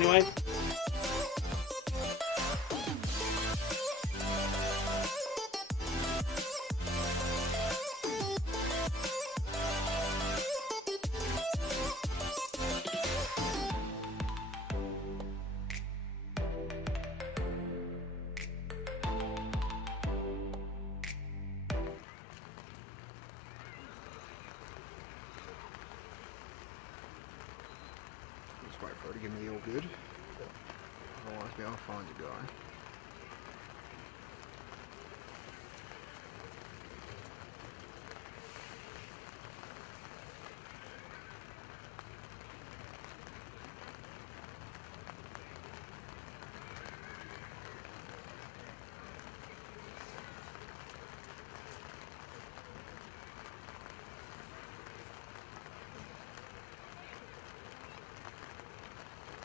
Anyway. Wait for it to give me all good. Otherwise, I'll find a guy.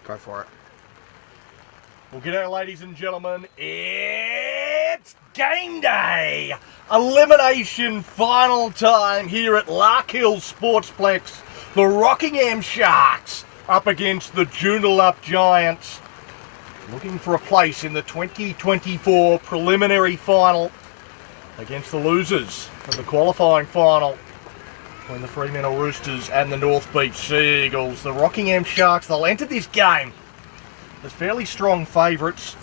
Go for it. Well, g'day, ladies and gentlemen. It's game day! Elimination final time here at Larkhill Sportsplex. The Rockingham Sharks up against the Joondalup Giants, looking for a place in the 2024 preliminary final against the losers of the qualifying final between the Fremantle Roosters and the North Beach Sea Eagles. The Rockingham Sharks, they'll enter this game as fairly strong favourites.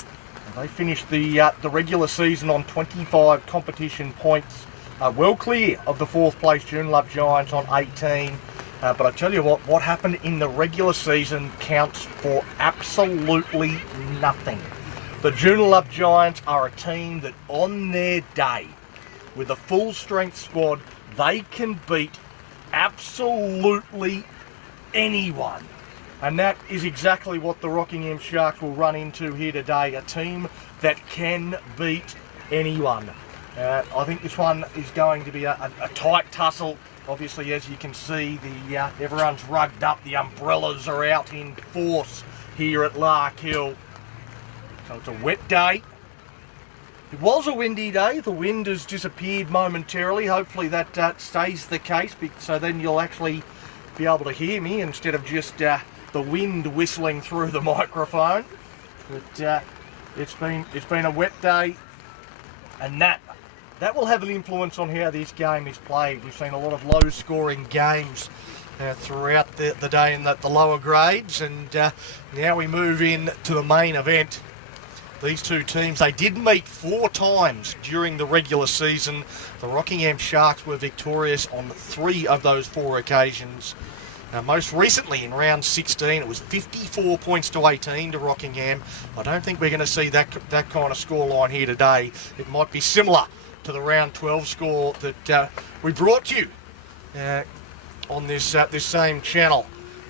They finished the regular season on 25 competition points, well clear of the fourth place Joondalup Giants on 18. But I tell you what happened in the regular season counts for absolutely nothing. The Joondalup Giants are a team that on their day, with a full strength squad, they can beat absolutely anyone. And that is exactly what the Rockingham Sharks will run into here today, a team that can beat anyone. I think this one is going to be a tight tussle. Obviously, as you can see, everyone's rugged up, the umbrellas are out in force here at Larkhill. So it's a wet day. It was a windy day. The wind has disappeared momentarily. Hopefully that stays the case, so then you'll actually be able to hear me instead of just the wind whistling through the microphone. But it's been a wet day, and that will have an influence on how this game is played. We've seen a lot of low-scoring games throughout the day in the lower grades, and now we move in to the main event. These two teams, they did meet 4 times during the regular season. The Rockingham Sharks were victorious on 3 of those 4 occasions. Now, most recently in round 16, it was 54 points to 18 to Rockingham. I don't think we're going to see that kind of scoreline here today. It might be similar to the round 12 score that we brought you on this same channel,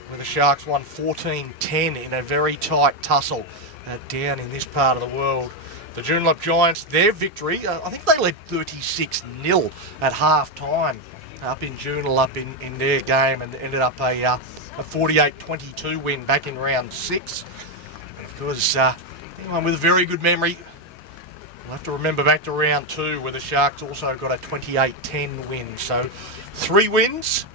where the Sharks won 14-10 in a very tight tussle down in this part of the world. The Joondalup Giants, their victory, I think they led 36-0 at half-time up in Joondalup in their game, and ended up a 48-22 win back in round 6. And of course, anyone with a very good memory will have to remember back to round 2, where the Sharks also got a 28-10 win. So 3 wins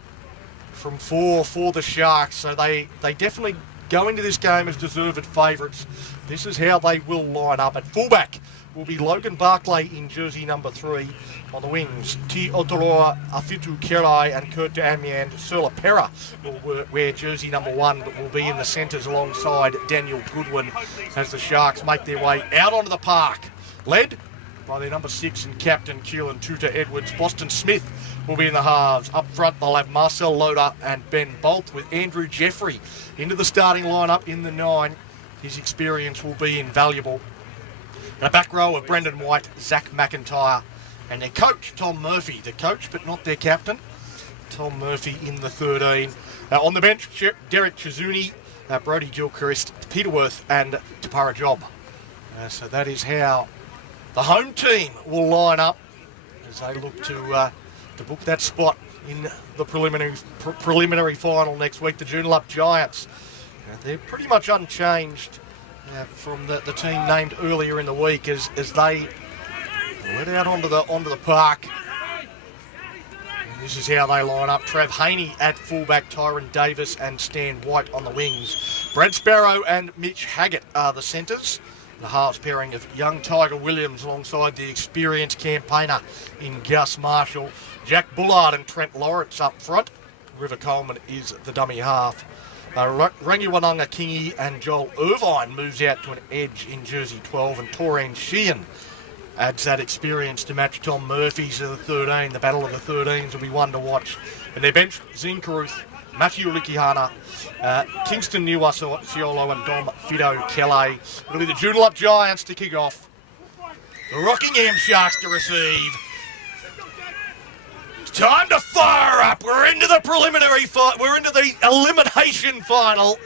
from 4 for the Sharks. So they definitely go into this game as deserved favourites. This is how they will line up. At fullback will be Logan Barclay in jersey number 3. On the wings, T. Otoroa, Afitu Kerai and Kurt Damian. Surla Pera will wear jersey number 1, but will be in the centres alongside Daniel Goodwin as the Sharks make their way out onto the park. Led by their number 6 and captain, Keelan Tuta Edwards. Boston Smith will be in the halves. Up front, they'll have Marcel Loader and Ben Bolt, with Andrew Jeffrey into the starting lineup in the 9. His experience will be invaluable. And a back row of Brendan White, Zach McIntyre, and their coach, Tom Murphy. The coach, but not their captain, Tom Murphy in the 13. On the bench, Derek Chizuni, Brody Gilchrist, Peter Worth, and Tapara Job. So that is how the home team will line up as they look to book that spot in the preliminary final next week. The Joondalup Giants, they're pretty much unchanged from the team named earlier in the week as they went out onto the park. And this is how they line up. Trav Haney at fullback, Tyron Davis and Stan White on the wings. Brad Sparrow and Mitch Haggett are the centres. The halves pairing of young Tiger Williams alongside the experienced campaigner in Gus Marshall. Jack Bullard and Trent Lawrence up front. River Coleman is the dummy half. Rangiwananga Kingi and Joel Irvine moves out to an edge in jersey 12, and Taureen Sheehan adds that experience to match Tom Murphy's of the 13. The battle of the 13s will be one to watch. And their bench, Zine Caruth, Matthew Likihana, Kingston Niwasiolo and Dom Fido Kelly. It'll be the Joondalup Giants to kick off. The Rockingham Sharks to receive. It's time to fire up. We're into the preliminary fight. We're into the elimination final.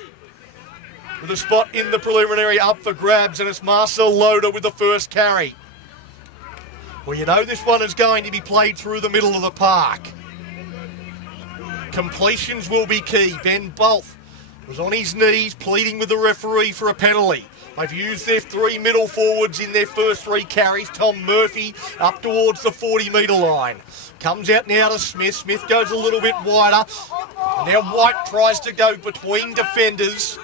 With a spot in the preliminary up for grabs, and it's Marcel Loader with the first carry. Well, you know this one is going to be played through the middle of the park. Completions will be key. Ben Bolth was on his knees pleading with the referee for a penalty. They've used their three middle forwards in their first three carries. Tom Murphy up towards the 40-metre line. Comes out now to Smith. Smith goes a little bit wider. Now White tries to go between defenders.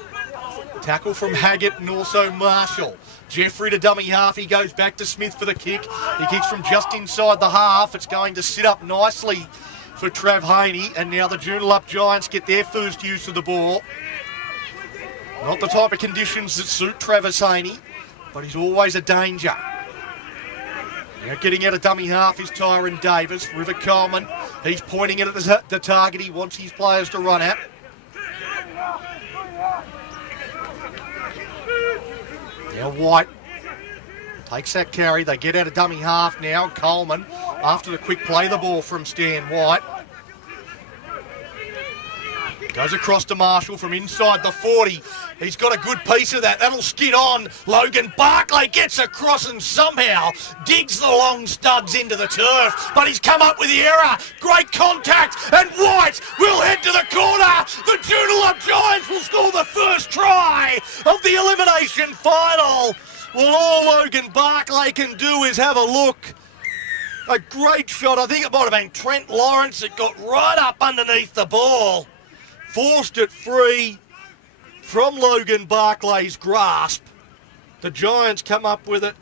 Tackle from Haggett and also Marshall. Jeffrey to dummy half. He goes back to Smith for the kick. He kicks from just inside the half. It's going to sit up nicely for Trav Haney, and now the Joondalup Giants get their first use of the ball. Not the type of conditions that suit Travis Haney, but he's always a danger. Now getting out of dummy half is Tyron Davis. River Coleman, he's pointing it at the target he wants his players to run at. Now White takes that carry. They get out of dummy half now. Coleman, after the quick play the ball from Stan White. Goes across to Marshall from inside the 40. He's got a good piece of that. That'll skid on. Logan Barclay gets across and somehow digs the long studs into the turf. But he's come up with the error. Great contact. And White will head to the corner. The Joondalup Giants will score the first try of the elimination final. Well, all Logan Barclay can do is have a look. A great shot. I think it might have been Trent Lawrence that got right up underneath the ball. Forced it free from Logan Barclay's grasp. The Giants come up with it.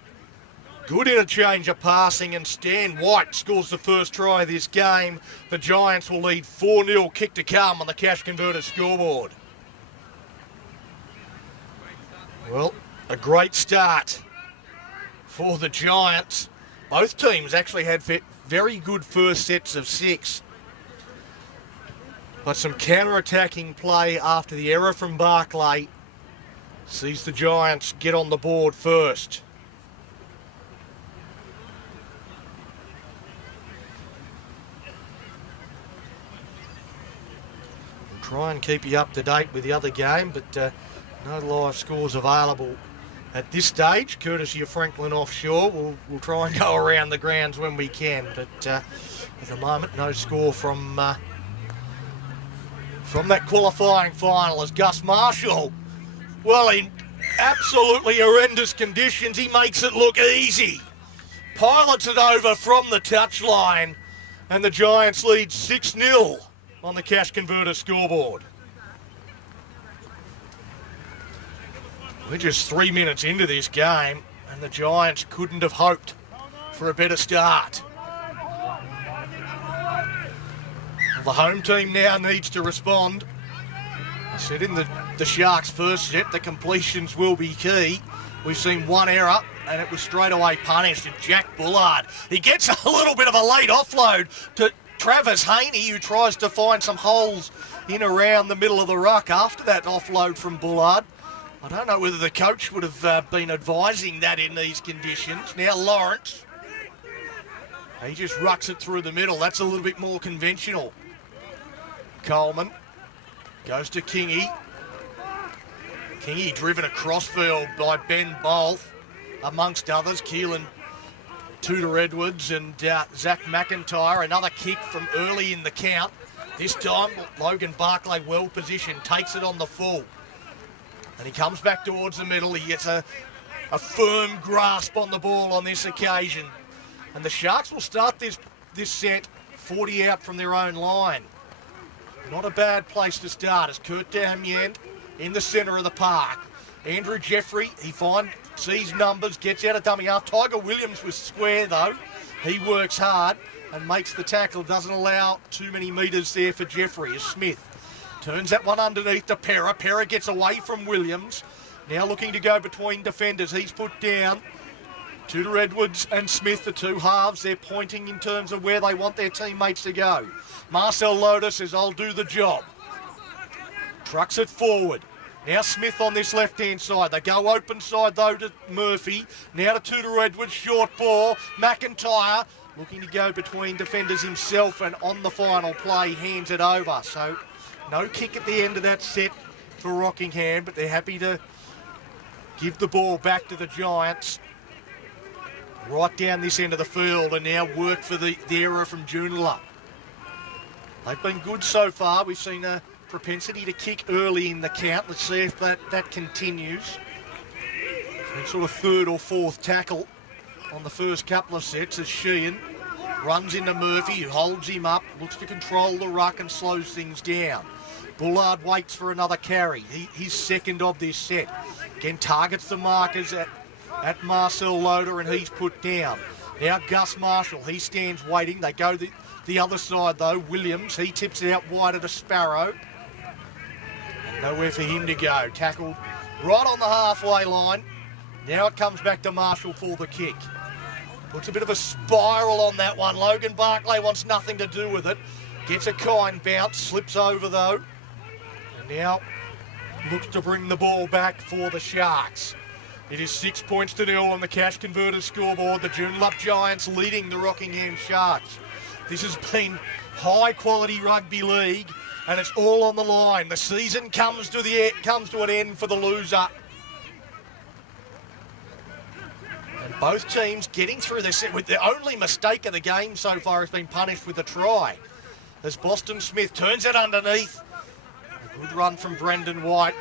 Good interchange of passing, and Stan White scores the first try of this game. The Giants will lead 4-0, kick to come on the Cash Converter scoreboard. Well, a great start for the Giants. Both teams actually had very good first sets of 6. But some counter-attacking play after the error from Barclay sees the Giants get on the board first. We'll try and keep you up to date with the other game, but no live scores available at this stage, courtesy of Franklin Offshore. We'll try and go around the grounds when we can, but at the moment, no score from that qualifying final as Gus Marshall, well, in absolutely horrendous conditions, he makes it look easy. Pilots it over from the touchline, and the Giants lead 6-0 on the Cash Converter scoreboard. We're just 3 minutes into this game, and the Giants couldn't have hoped for a better start. The home team now needs to respond. I said in the Sharks' first set, the completions will be key. We've seen one error, and it was straight away punished. And Jack Bullard, he gets a little bit of a late offload to Travis Haney, who tries to find some holes in around the middle of the ruck after that offload from Bullard. I don't know whether the coach would have been advising that in these conditions. Now Lawrence, he just rucks it through the middle. That's a little bit more conventional. Coleman goes to Kingy. Kingy driven across field by Ben Bolth, amongst others. Keelan Tudor-Edwards and Zach McIntyre. Another kick from early in the count. This time, Logan Barclay well positioned, takes it on the full. And he comes back towards the middle. He gets a firm grasp on the ball on this occasion. And the Sharks will start this set 40 out from their own line. Not a bad place to start as Kurt Damien in the centre of the park. Andrew Jeffrey, he sees numbers, gets out of dummy half. Tiger Williams was square though. He works hard and makes the tackle. Doesn't allow too many metres there for Jeffrey as Smith turns that one underneath to Pera. Pera gets away from Williams. Now looking to go between defenders. He's put down. Tudor Edwards and Smith, the two halves. They're pointing in terms of where they want their teammates to go. Marcel Loda says, I'll do the job. Trucks it forward. Now Smith on this left-hand side. They go open side, though, to Murphy. Now to Tudor Edwards, short ball. McIntyre looking to go between defenders himself, and on the final play, hands it over. So no kick at the end of that set for Rockingham, but they're happy to give the ball back to the Giants. Right down this end of the field, and now work for the error from Joondalup. They've been good so far. We've seen a propensity to kick early in the count. Let's see if that continues. And sort of third or fourth tackle on the first couple of sets as Sheehan runs into Murphy, who holds him up, looks to control the ruck and slows things down. Bullard waits for another carry. He's second of this set. Again, targets the markers at Marcel Loda, and he's put down. Now Gus Marshall, he stands waiting. They go the other side though. Williams, he tips it out wide at a Sparrow. Nowhere for him to go. Tackled right on the halfway line. Now it comes back to Marshall for the kick. Puts a bit of a spiral on that one. Logan Barclay wants nothing to do with it. Gets a kind bounce, slips over though. And now looks to bring the ball back for the Sharks. It is 6-0 on the Cash Converters scoreboard. The Joondalup Giants leading the Rockingham Sharks. This has been high-quality rugby league, and it's all on the line. The season comes to an end for the loser. And both teams getting through this set with the only mistake of the game so far has been punished with a try. As Boston Smith turns it underneath. A good run from Brendan White.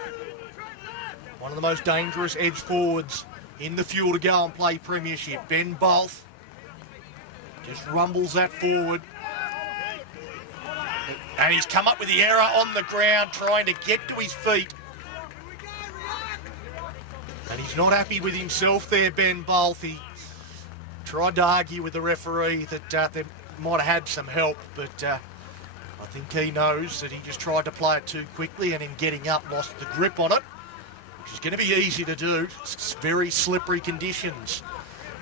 One of the most dangerous edge forwards in the fuel to go and play Premiership. Ben Bolth just rumbles that forward. And he's come up with the error on the ground, trying to get to his feet. And he's not happy with himself there, Ben Bolth. He tried to argue with the referee that they might have had some help, but I think he knows that he just tried to play it too quickly, and in getting up lost the grip on it, which is going to be easy to do. It's very slippery conditions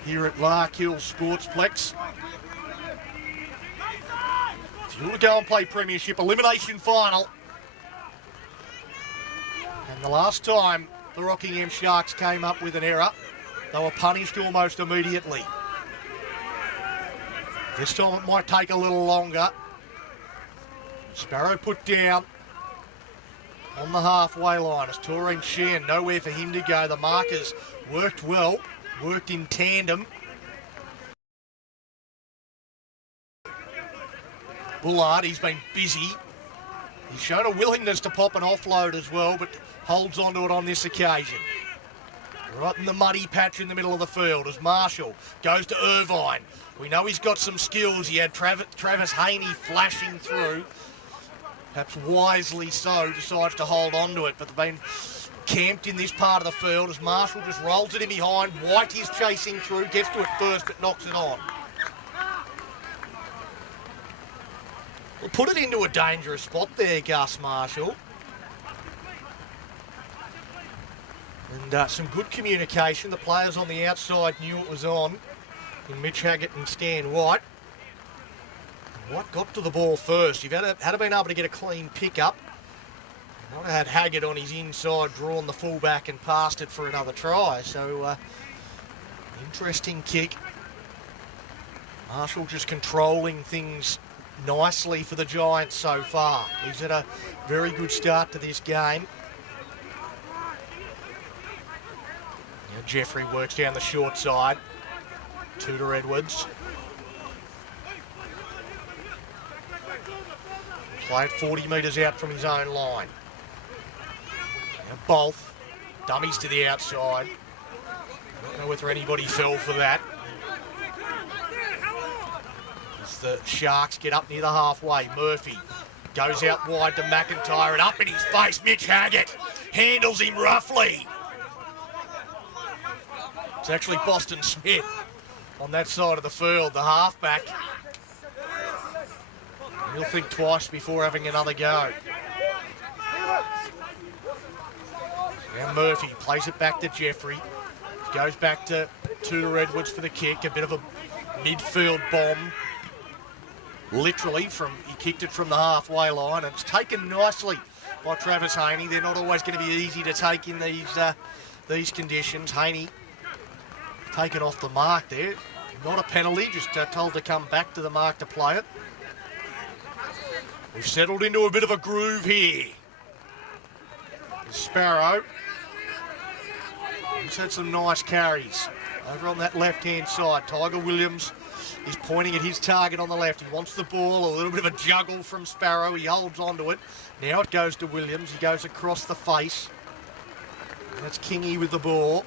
here at Larkhill Sportsplex. If you want to go and play Premiership elimination final, and the last time the Rockingham Sharks came up with an error, they were punished almost immediately. This time it might take a little longer. Sparrow put down on the halfway line as Taurine Sheehan, nowhere for him to go. The markers worked well, worked in tandem. Bullard, he's been busy. He's shown a willingness to pop an offload as well, but holds onto it on this occasion. Right in the muddy patch in the middle of the field as Marshall goes to Irvine. We know he's got some skills. He had Travis Haney flashing through. Perhaps wisely so, decides to hold on to it, but they've been camped in this part of the field as Marshall just rolls it in behind. White is chasing through, gets to it first, but knocks it on. Well, put it into a dangerous spot there, Gus Marshall. And some good communication. The players on the outside knew it was on in Mitch Haggett and Stan White. White got to the ball first. You've had to been able to get a clean pick-up. Might have had Haggett on his inside, drawn the fullback and passed it for another try. So, interesting kick. Marshall just controlling things nicely for the Giants so far. He's had a very good start to this game. Now Jeffrey works down the short side. Tudor Edwards. Played 40 metres out from his own line. Now Bolth dummies to the outside. Don't know whether anybody fell for that. As the Sharks get up near the halfway, Murphy goes out wide to McIntyre and up in his face, Mitch Haggett. handles him roughly. It's actually Boston Smith on that side of the field, the halfback. He'll think twice before having another go. Now Murphy plays it back to Jeffrey. Goes back to Tudor Edwards for the kick. A bit of a midfield bomb. Literally, he kicked it from the halfway line, and it's taken nicely by Travis Haney. They're not always going to be easy to take in these conditions. Haney taken off the mark there. Not a penalty, just told to come back to the mark to play it. We've settled into a bit of a groove here. Sparrow. He's had some nice carries over on that left-hand side. Tiger Williams is pointing at his target on the left. He wants the ball, a little bit of a juggle from Sparrow. He holds onto it. Now it goes to Williams. He goes across the face. That's Kingy with the ball.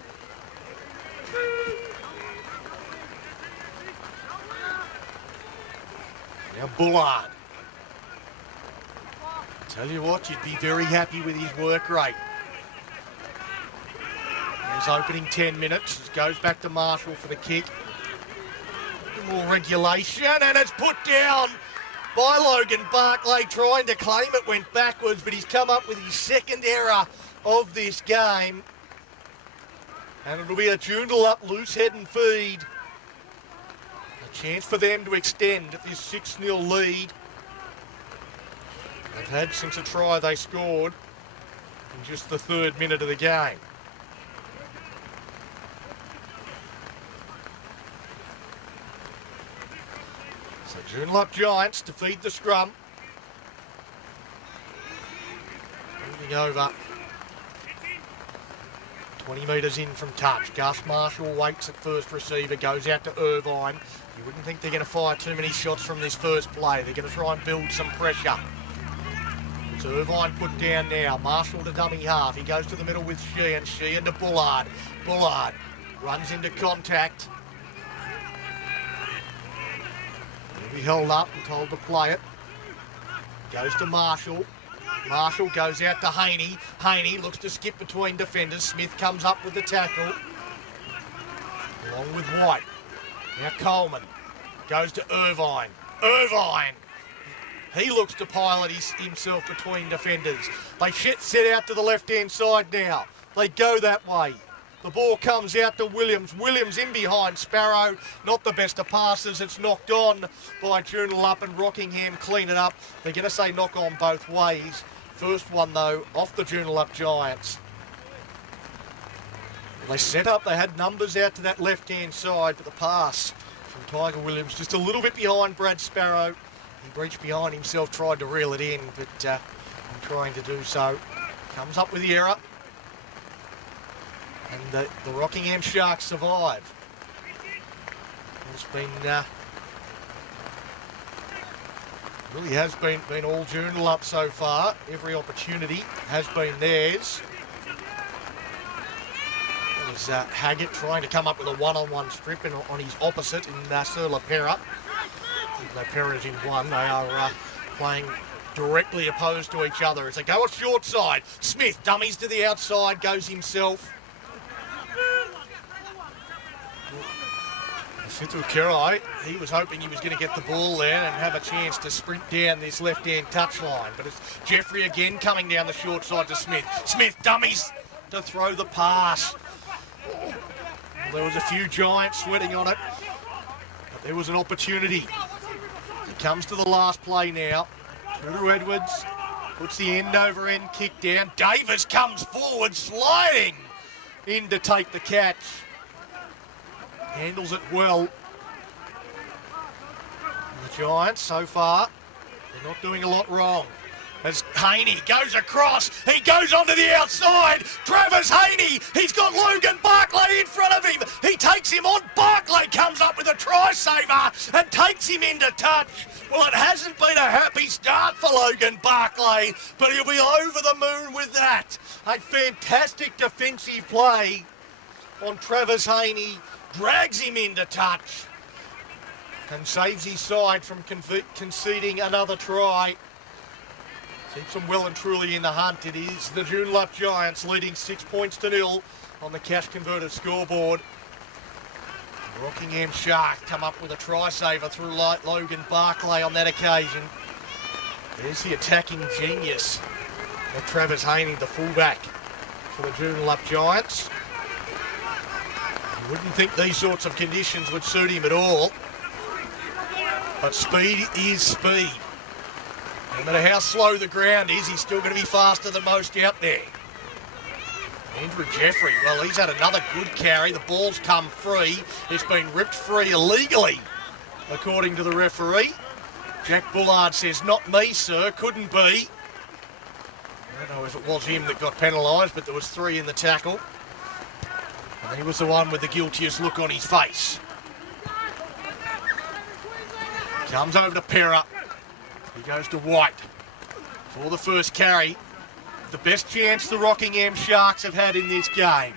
Now Bullard. Tell you what, you'd be very happy with his work rate. His opening 10 minutes. It goes back to Marshall for the kick. More regulation, and it's put down by Logan Barclay, trying to claim it went backwards, but he's come up with his second error of this game. And it'll be a Joondalup loose head and feed. A chance for them to extend this 6-0 lead. They've had since a try they scored in just the 3rd minute of the game. So Joondalup Giants defeat the scrum. Moving over 20 metres in from touch. Gus Marshall waits at first receiver, goes out to Irvine. You wouldn't think they're going to fire too many shots from this first play. They're going to try and build some pressure. So Irvine put down now. Marshall to dummy half. He goes to the middle with Sheehan. Sheehan to Bullard. Bullard runs into contact. He'll be held up and told to play it. Goes to Marshall. Marshall goes out to Haney. Haney looks to skip between defenders. Smith comes up with the tackle. Along with White. Now Coleman goes to Irvine. Irvine! He looks to pilot himself between defenders. They set out to the left-hand side now. They go that way. The ball comes out to Williams. Williams in behind Sparrow. Not the best of passes. It's knocked on by Joondalup, and Rockingham clean it up. They're going to say knock on both ways. First one, though, off the Joondalup Giants. They set up. They had numbers out to that left-hand side, but the pass from Tiger Williams just a little bit behind Brad Sparrow. He reached behind himself, tried to reel it in, but in trying to do so, comes up with the error. And the Rockingham Sharks survive. It's been, really has been all Joondalup so far. Every opportunity has been theirs. There's Haggett trying to come up with a one-on-one strip on his opposite in Sir LaPera. LaPera's in one. They are playing directly opposed to each other as they go a short side. Smith dummies to the outside, goes himself. Fitu Kerai, he was hoping he was going to get the ball there and have a chance to sprint down this left-hand touchline. But it's Jeffrey again coming down the short side to Smith. Smith dummies to throw the pass. There was a few Giants sweating on it, but there was an opportunity. It comes to the last play now. Tudor Edwards puts the end-over-end kick down. Davis comes forward, sliding in to take the catch. Handles it well. The Giants, so far, they're not doing a lot wrong. As Haney goes across, he goes onto the outside. Travis Haney, he's got Logan Barclay in front of him. He takes him on. Barclay comes up with a try saver and takes him into touch. Well, it hasn't been a happy start for Logan Barclay, but he'll be over the moon with that. A fantastic defensive play on Travis Haney. Drags him into touch and saves his side from conceding another try. Keeps them well and truly in the hunt. It is the Joondalup Giants leading 6-0 on the cash converter scoreboard. Rockingham Shark come up with a try saver through Logan Barclay on that occasion. There's the attacking genius of Travis Haney, the fullback for the Joondalup Giants. You wouldn't think these sorts of conditions would suit him at all, but speed is speed. No matter how slow the ground is, he's still going to be faster than most out there. Andrew Jeffrey, well, he's had another good carry. The ball's come free. It's been ripped free illegally, according to the referee. Jack Bullard says, "Not me, sir, couldn't be." I don't know if it was him that got penalised, but there was 3 in the tackle. And he was the one with the guiltiest look on his face. Comes over to Perra. He goes to White for the first carry. The best chance the Rockingham Sharks have had in this game.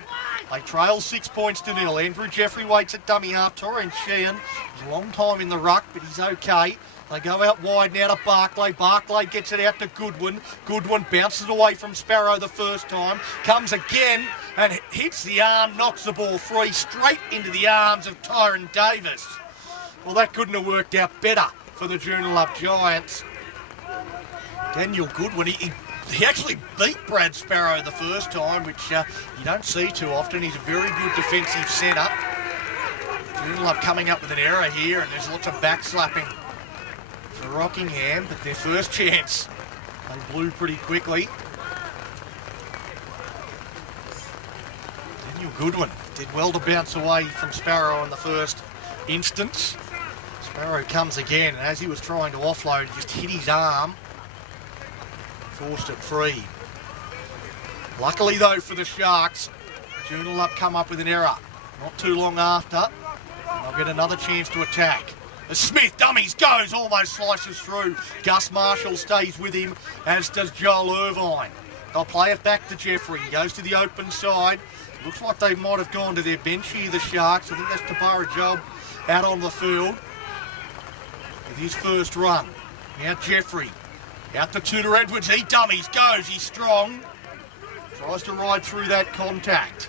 They trail 6-0. Andrew Jeffrey waits at dummy half. Torrent Sheehan is a long time in the ruck, but he's okay. They go out wide now to Barclay. Barclay gets it out to Goodwin. Goodwin bounces away from Sparrow the first time. Comes again and hits the arm, knocks the ball free straight into the arms of Tyron Davis. Well, that couldn't have worked out better for the Joondalup Giants. Daniel Goodwin, he actually beat Brad Sparrow the first time, which you don't see too often. He's a very good defensive centre. Joondalup coming up with an error here, and there's lots of backslapping for Rockingham, but their first chance they blew pretty quickly. Daniel Goodwin did well to bounce away from Sparrow in the first instance. Sparrow comes again, and as he was trying to offload, he just hit his arm. Forced it free. Luckily though for the Sharks, Joondalup come up with an error not too long after, and they'll get another chance to attack. The Smith dummies goes, almost slices through. Gus Marshall stays with him, as does Joel Irvine. They'll play it back to Jeffrey. He goes to the open side. Looks like they might have gone to their bench here, the Sharks. I think that's Tabara Job out on the field with his first run. Now Jeffrey. Out to Tudor Edwards, he dummies, goes, he's strong. Tries to ride through that contact.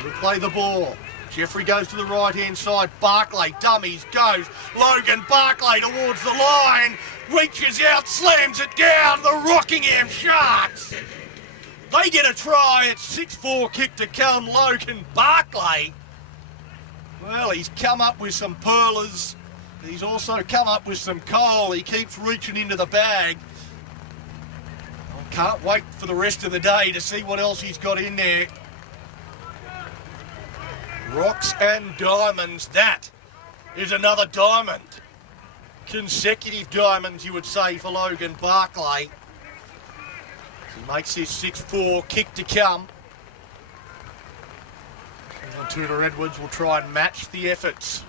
He'll play the ball. Jeffrey goes to the right-hand side. Barclay dummies, goes. Logan Barclay towards the line. Reaches out, slams it down. The Rockingham Sharks. They get a try. It's 6-4 kick to come. Logan Barclay. Well, he's come up with some pearlers. He's also come up with some coal. He keeps reaching into the bag. I can't wait for the rest of the day to see what else he's got in there. Rocks and diamonds. That is another diamond. Consecutive diamonds, you would say, for Logan Barclay. He makes his 6-4 kick to come. And Tudor Edwards will try and match the efforts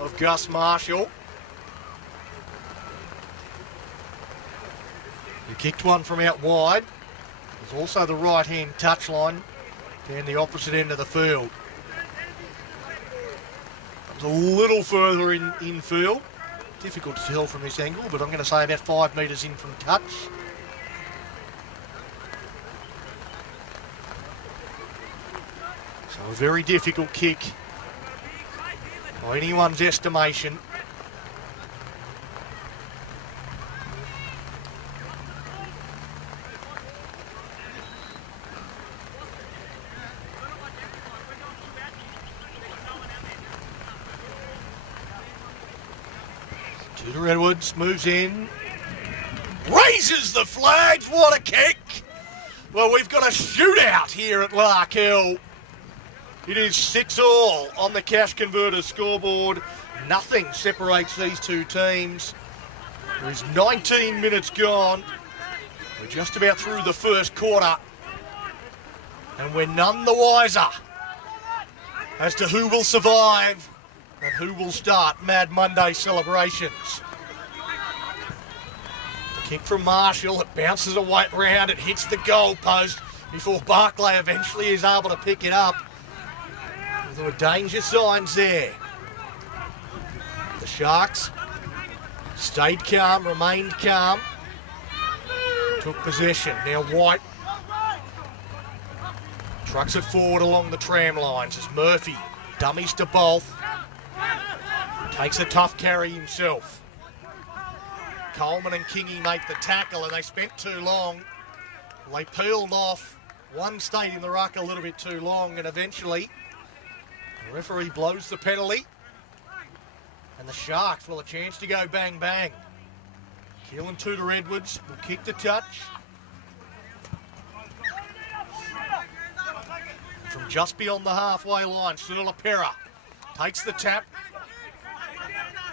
of Gus Marshall. He kicked one from out wide. There's also the right-hand touchline down the opposite end of the field. Comes a little further in field. Difficult to tell from this angle, but I'm going to say about 5 metres in from touch. So a very difficult kick by anyone's estimation. Tudor Edwards moves in, raises the flags. What a kick! Well, we've got a shootout here at Larkhill. It is 6-all on the cash converter scoreboard. Nothing separates these two teams. There is 19 minutes gone. We're just about through the first quarter, and we're none the wiser as to who will survive and who will start Mad Monday celebrations. The kick from Marshall, it bounces away round, it hits the goal post before Barclay eventually is able to pick it up. There were danger signs there. The Sharks stayed calm, remained calm. took possession. Now White trucks it forward along the tram lines as Murphy dummies to both. Takes a tough carry himself. Coleman and Kingy make the tackle, and they spent too long. They peeled off. One stayed in the ruck a little bit too long, and eventually the referee blows the penalty. And the Sharks will have a chance to go bang bang. Keelan Tudor-Edwards will kick the touch. From just beyond the halfway line, Surla-Pera takes the tap.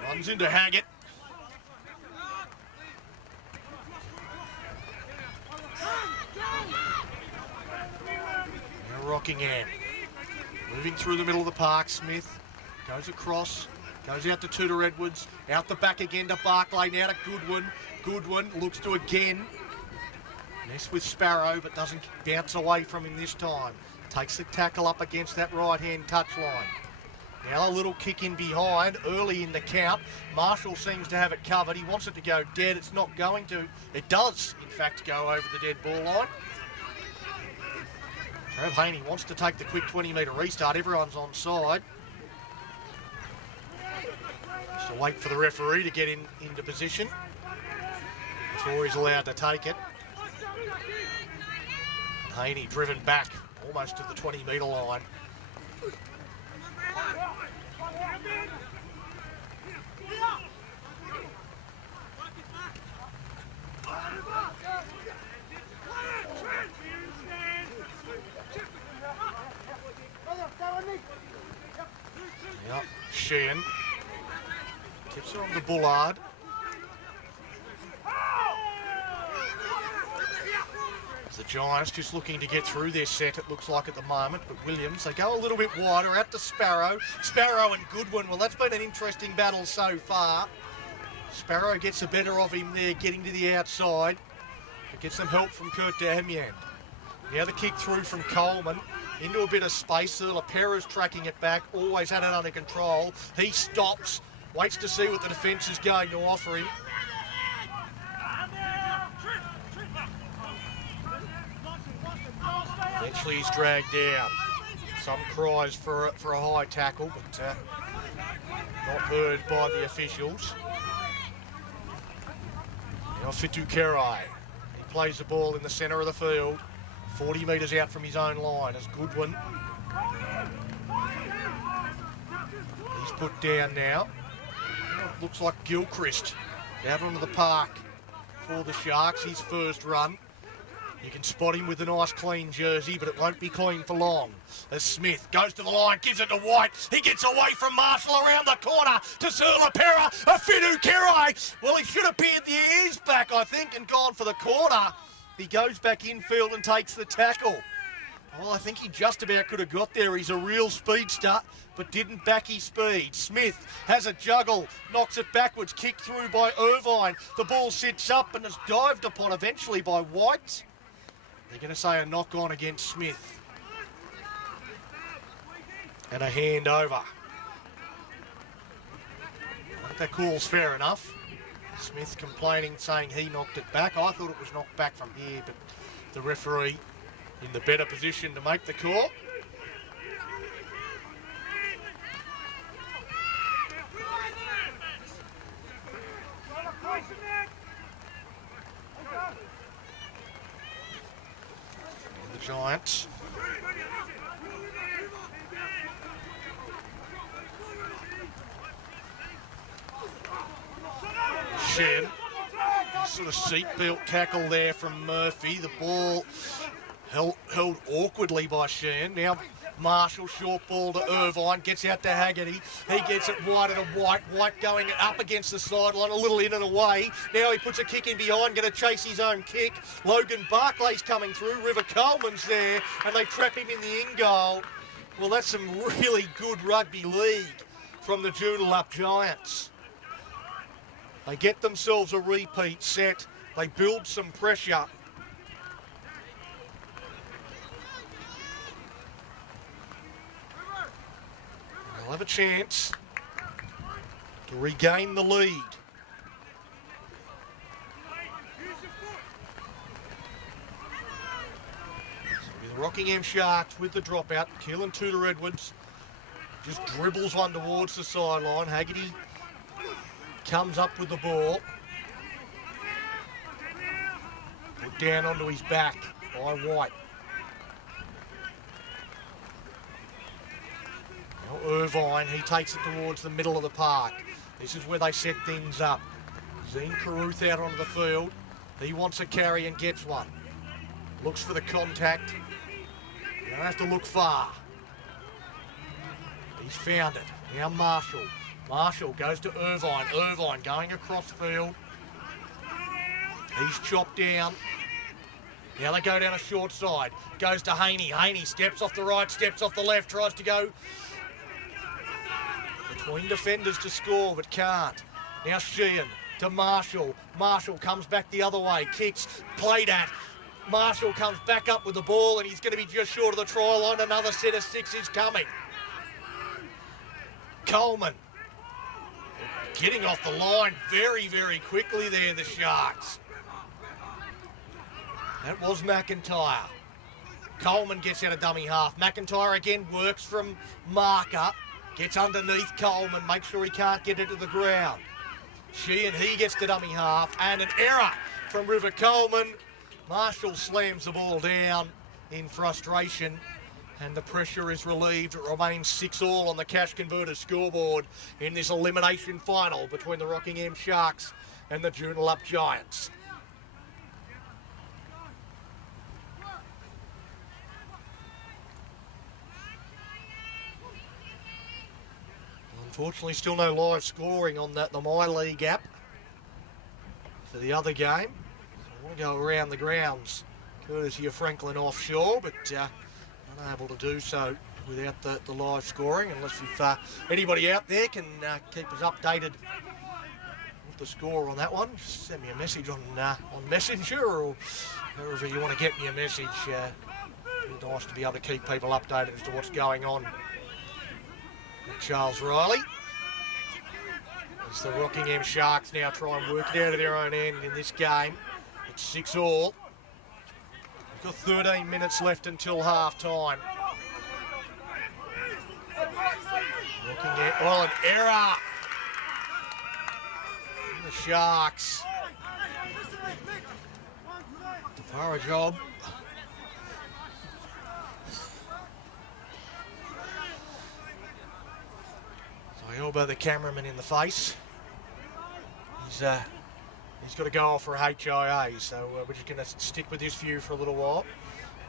Runs into Haggett. Now Rockingham. Moving through the middle of the park. Smith goes across. Goes out to Tudor-Edwards. Out the back again to Barclay. Now to Goodwin. Goodwin looks to again mess with Sparrow, but doesn't bounce away from him this time. Takes the tackle up against that right-hand touchline. Now a little kick in behind, early in the count. Marshall seems to have it covered. He wants it to go dead. It's not going to. It does, in fact, go over the dead ball line. Trav Haney wants to take the quick 20-metre restart. Everyone's on side. Just wait for the referee to get into position before he's allowed to take it. Haney driven back almost to the 20-metre line. Yep, Sheehan tips her on the Bullard. The Giants just looking to get through their set, it looks like at the moment, but Williams, they go a little bit wider out to Sparrow. Sparrow and Goodwin, well, that's been an interesting battle so far. Sparrow gets the better of him there, getting to the outside, but gets some help from Kurt Damian. Now the kick through from Coleman into a bit of space. Surla-Pera's tracking it back, always had it under control. He stops, waits to see what the defence is going to offer him. Eventually he's dragged down. Some cries for a high tackle, but not heard by the officials. Now Fitu Kerai. He plays the ball in the centre of the field, 40 metres out from his own line as Goodwin. He's put down now. Looks like Gilchrist out onto the park for the Sharks, his first run. You can spot him with a nice clean jersey, but it won't be clean for long. As Smith goes to the line, gives it to White. He gets away from Marshall around the corner to Surla-Pera. A Fitu Kerai. Well, he should have peered the ears back, I think, and gone for the corner. He goes back infield and takes the tackle. Well, I think he just about could have got there. He's a real speedster, but didn't back his speed. Smith has a juggle, knocks it backwards, kicked through by Irvine. The ball sits up and is dived upon eventually by White. They're going to say a knock on against Smith. And a hand over. I think that call's fair enough. Smith complaining, saying he knocked it back. I thought it was knocked back from here, but the referee in the better position to make the call. The Giants. Shen. Sort of seatbelt tackle there from Murphy. The ball held awkwardly by Shen. Now Marshall, short ball to Irvine, gets out to Haggerty. He gets it wide to White. White going up against the sideline, a little in and away. Now he puts a kick in behind, going to chase his own kick. Logan Barclay's coming through. River Coleman's there, and they trap him in the in goal. Well, that's some really good rugby league from the Joondalup Giants. They get themselves a repeat set. They build some pressure. They'll have a chance to regain the lead. Rockingham Sharks with the dropout. Keelan Tudor-Edwards just dribbles one towards the sideline. Haggerty comes up with the ball. Put down onto his back by White. Now Irvine, he takes it towards the middle of the park. This is where they set things up. Zine Carruth out onto the field. He wants a carry and gets one. Looks for the contact. You don't have to look far. He's found it. Now Marshall. Marshall goes to Irvine. Irvine going across field. He's chopped down. Now they go down a short side. Goes to Haney. Haney steps off the right, steps off the left, tries to go between defenders to score, but can't. Now Sheehan to Marshall. Marshall comes back the other way. Kicks, played at. Marshall comes back up with the ball and he's going to be just short of the try line. Another set of six is coming. Coleman getting off the line very, very quickly there, the Sharks. That was McIntyre. Coleman gets out of dummy half. McIntyre again works from marker. Gets underneath Coleman, makes sure he can't get it to the ground. He gets to dummy half, and an error from River Coleman. Marshall slams the ball down in frustration, and the pressure is relieved. It remains 6-all on the Cash Converters scoreboard in this elimination final between the Rockingham Sharks and the Joondalup Giants. Unfortunately, still no live scoring on the My League app for the other game. So I want to go around the grounds courtesy of Franklin Offshore, but unable to do so without the live scoring, unless if anybody out there can keep us updated with the score on that one. Just send me a message on Messenger or wherever you want to get me a message. It's nice to be able to keep people updated as to what's going on. Charles Riley. As the Rockingham Sharks now try and work it out of their own end in this game. It's 6-all. We've got 13 minutes left until half-time. An error. The Sharks. Tapara job. I elbow the cameraman in the face. He's got to go off for a HIA, so we're just going to stick with this view for a little while.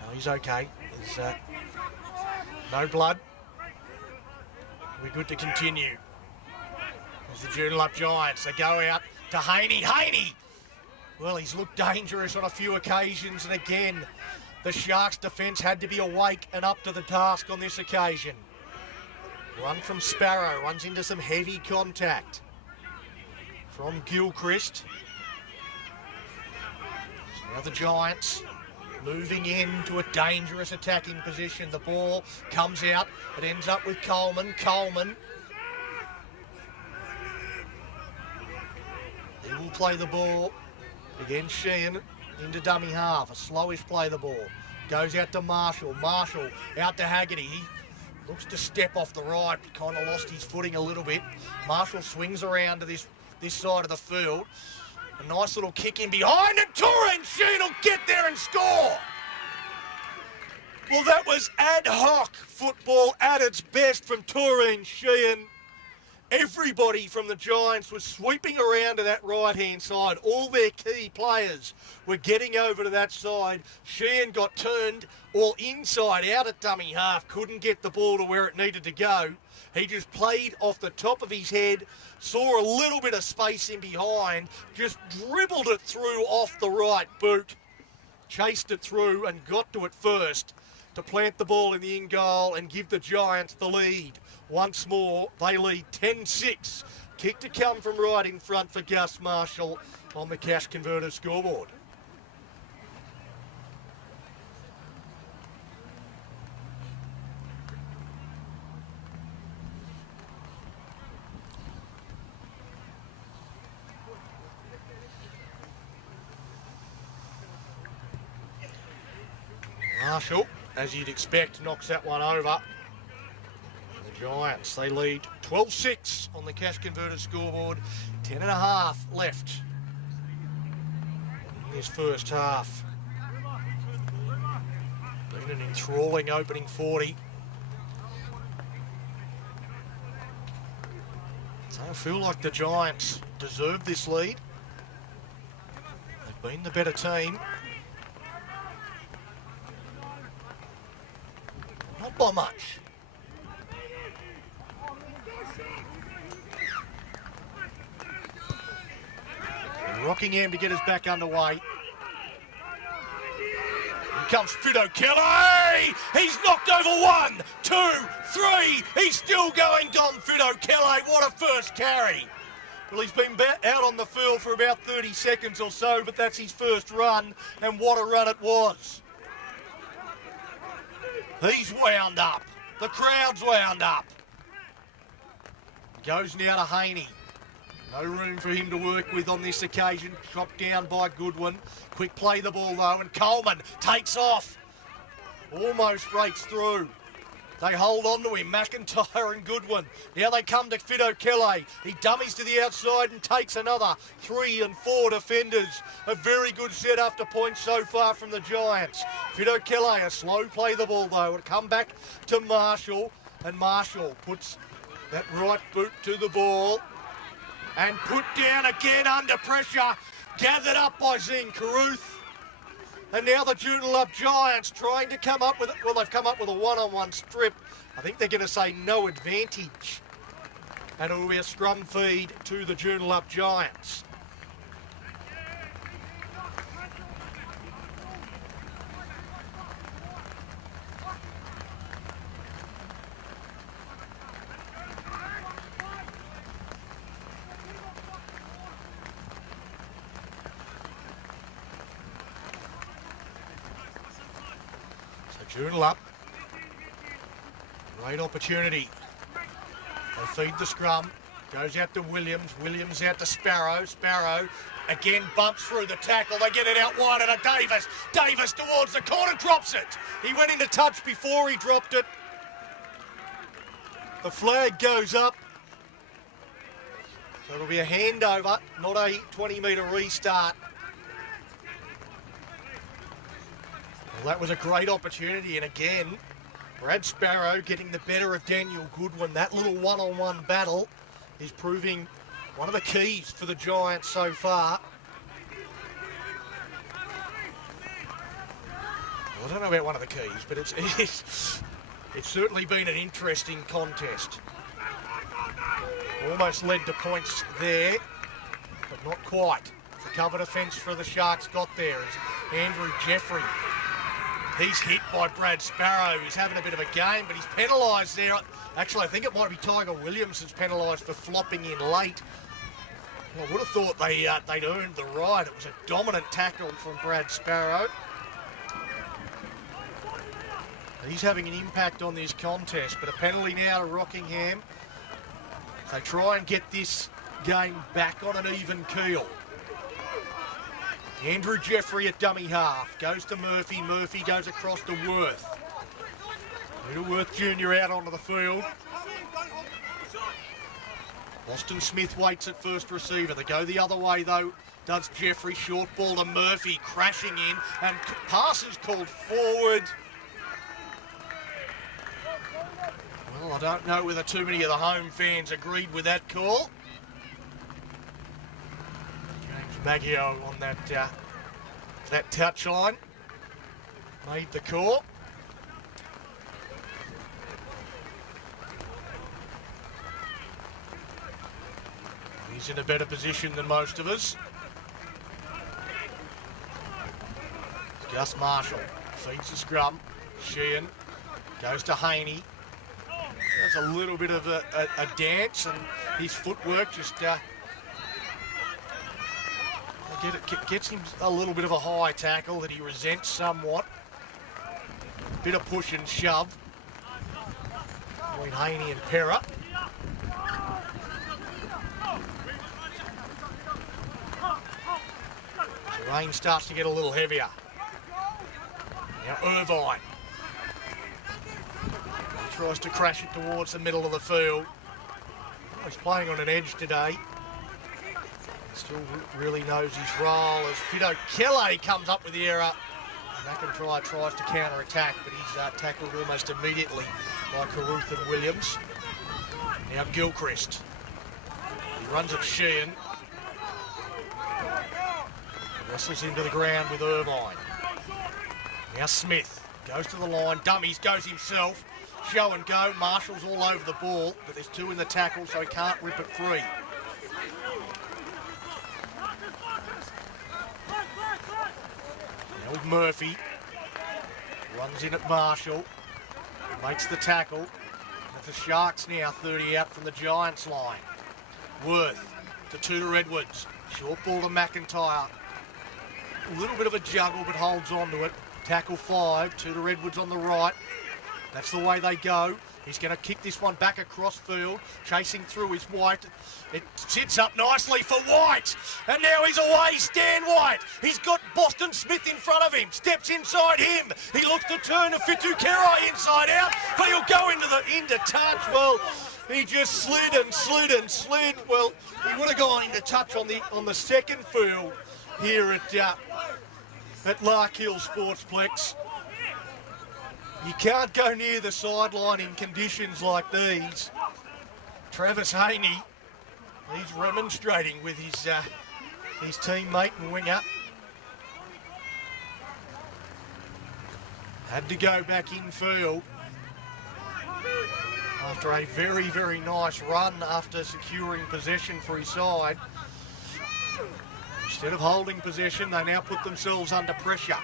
No, he's okay. There's no blood. We're good to continue. There's the Joondalup Giants. They go out to Haney. Haney! Well, he's looked dangerous on a few occasions, and again, the Sharks' defence had to be awake and up to the task on this occasion. Run from Sparrow, runs into some heavy contact from Gilchrist. So now the Giants moving into a dangerous attacking position. The ball comes out, it ends up with Coleman. Coleman. He will play the ball against Sheehan into dummy half. A slowish play the ball. Goes out to Marshall. Marshall out to Haggerty. He looks to step off the right, but kind of lost his footing a little bit. Marshall swings around to this side of the field. A nice little kick in behind, and Torrent Sheehan will get there and score. Well, that was ad hoc football at its best from Torrent Sheehan. Everybody from the Giants was sweeping around to that right-hand side. All their key players were getting over to that side. Sheehan got turned all inside out at dummy half, couldn't get the ball to where it needed to go. He just played off the top of his head, saw a little bit of space in behind, just dribbled it through off the right boot, chased it through and got to it first to plant the ball in the in goal and give the Giants the lead. Once more, they lead 10-6. Kick to come from right in front for Gus Marshall on the Cash Converters scoreboard. Marshall as you'd expect, knocks that one over. The Giants, they lead 12-6 on the cash converter scoreboard. 10.5 left in this first half. Been an enthralling opening 40. So I feel like the Giants deserve this lead. They've been the better team. Not by much. And Rockingham to get us back underway. Here comes Fido Kelly. He's knocked over 1, 2, 3. He's still going, Don Fido Kelly. What a first carry. Well, he's been out on the field for about 30 seconds or so, but that's his first run, and what a run it was. He's wound up. The crowd's wound up. Goes now to Haney. No room for him to work with on this occasion. Dropped down by Goodwin. Quick play the ball though, and Coleman takes off. Almost breaks through. They hold on to him, McIntyre and Goodwin. Now they come to Fido Kelly. He dummies to the outside and takes another 3 and 4 defenders. A very good set after points so far from the Giants. Fido Kelly, a slow play the ball though. It'll come back to Marshall, and Marshall puts that right boot to the ball and put down again under pressure. Gathered up by Zing Caruth. And now the Joondalup Giants trying to come up with, well, they've come up with a one-on-one strip. I think they're going to say no advantage. And it'll be a scrum feed to the Joondalup Giants. Joondalup, great opportunity. They feed the scrum, goes out to Williams, Williams out to Sparrow, Sparrow again bumps through the tackle, they get it out wide and a Davis, Davis towards the corner, drops it. He went into touch before he dropped it. The flag goes up, so it'll be a handover, not a 20-metre restart. Well, that was a great opportunity, and again, Brad Sparrow getting the better of Daniel Goodwin. That little one-on-one battle is proving one of the keys for the Giants so far. Well, I don't know about one of the keys, but it's certainly been an interesting contest. Almost led to points there, but not quite. The cover defence for the Sharks got there as Andrew Jeffrey. He's hit by Brad Sparrow. He's having a bit of a game, but he's penalised there. Actually, I think it might be Tiger Williams who's penalised for flopping in late. Well, I would have thought they'd earned the right. It was a dominant tackle from Brad Sparrow. He's having an impact on this contest, but a penalty now to Rockingham. They try and get this game back on an even keel. Andrew Jeffrey at dummy half. Goes to Murphy. Murphy goes across to Worth. Worth Jr. out onto the field. Austin Smith waits at first receiver. They go the other way though. Does Jeffrey. Short ball to Murphy. Crashing in. And passes called forward. Well, I don't know whether too many of the home fans agreed with that call. Maggio on that touchline made the call. He's in a better position than most of us. Gus Marshall feeds the scrum. Sheehan goes to Haney. There's a little bit of a dance, and his footwork just gets him a little bit of a high tackle that he resents somewhat. Bit of push and shove between Haney and Perra. The rain starts to get a little heavier. Now Irvine tries to crash it towards the middle of the field. Oh, he's playing on an edge today. Still really knows his role as Fido Kelly comes up with the error. McIntyre tries to counter-attack, but he's tackled almost immediately by Carruth and Williams. Now Gilchrist. He runs at Sheehan. Wrestles into the ground with Irvine. Now Smith goes to the line, dummies, goes himself. Show and go, Marshall's all over the ball, but there's two in the tackle, so he can't rip it free. Now with Murphy. Runs in at Marshall. Makes the tackle. That's the Sharks now, 30 out from the Giants line. Worth to Tudor Edwards. Short ball to McIntyre. A little bit of a juggle, but holds on to it. Tackle 5, Tudor Edwards on the right. That's the way they go. He's going to kick this one back across field. Chasing through is White. It sits up nicely for White. And now he's away, Stan White. He's got Boston Smith in front of him. Steps inside him. He looks to turn to Fitu Kerai inside out. But he'll go into touch. Well, he just slid and slid and slid. Well, he would have gone into touch on the second field here at Larkhill Sportsplex. You can't go near the sideline in conditions like these. Travis Haney, he's remonstrating with his teammate and winger. Had to go back in field after a very, very nice run after securing possession for his side. Instead of holding possession, they now put themselves under pressure.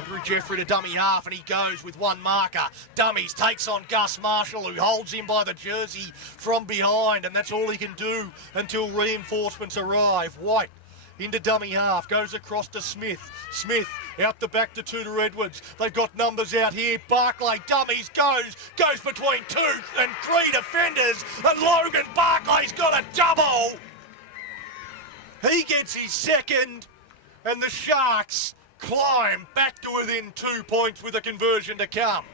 Andrew Jeffrey to dummy half, and he goes with one marker. Dummies, takes on Gus Marshall, who holds him by the jersey from behind, and that's all he can do until reinforcements arrive. White into dummy half, goes across to Smith. Smith out the back to Tudor Edwards. They've got numbers out here. Barclay dummies, goes between 2 and 3 defenders, and Logan Barclay's got a double. He gets his second, and the Sharks climb back to within 2 points with a conversion to come.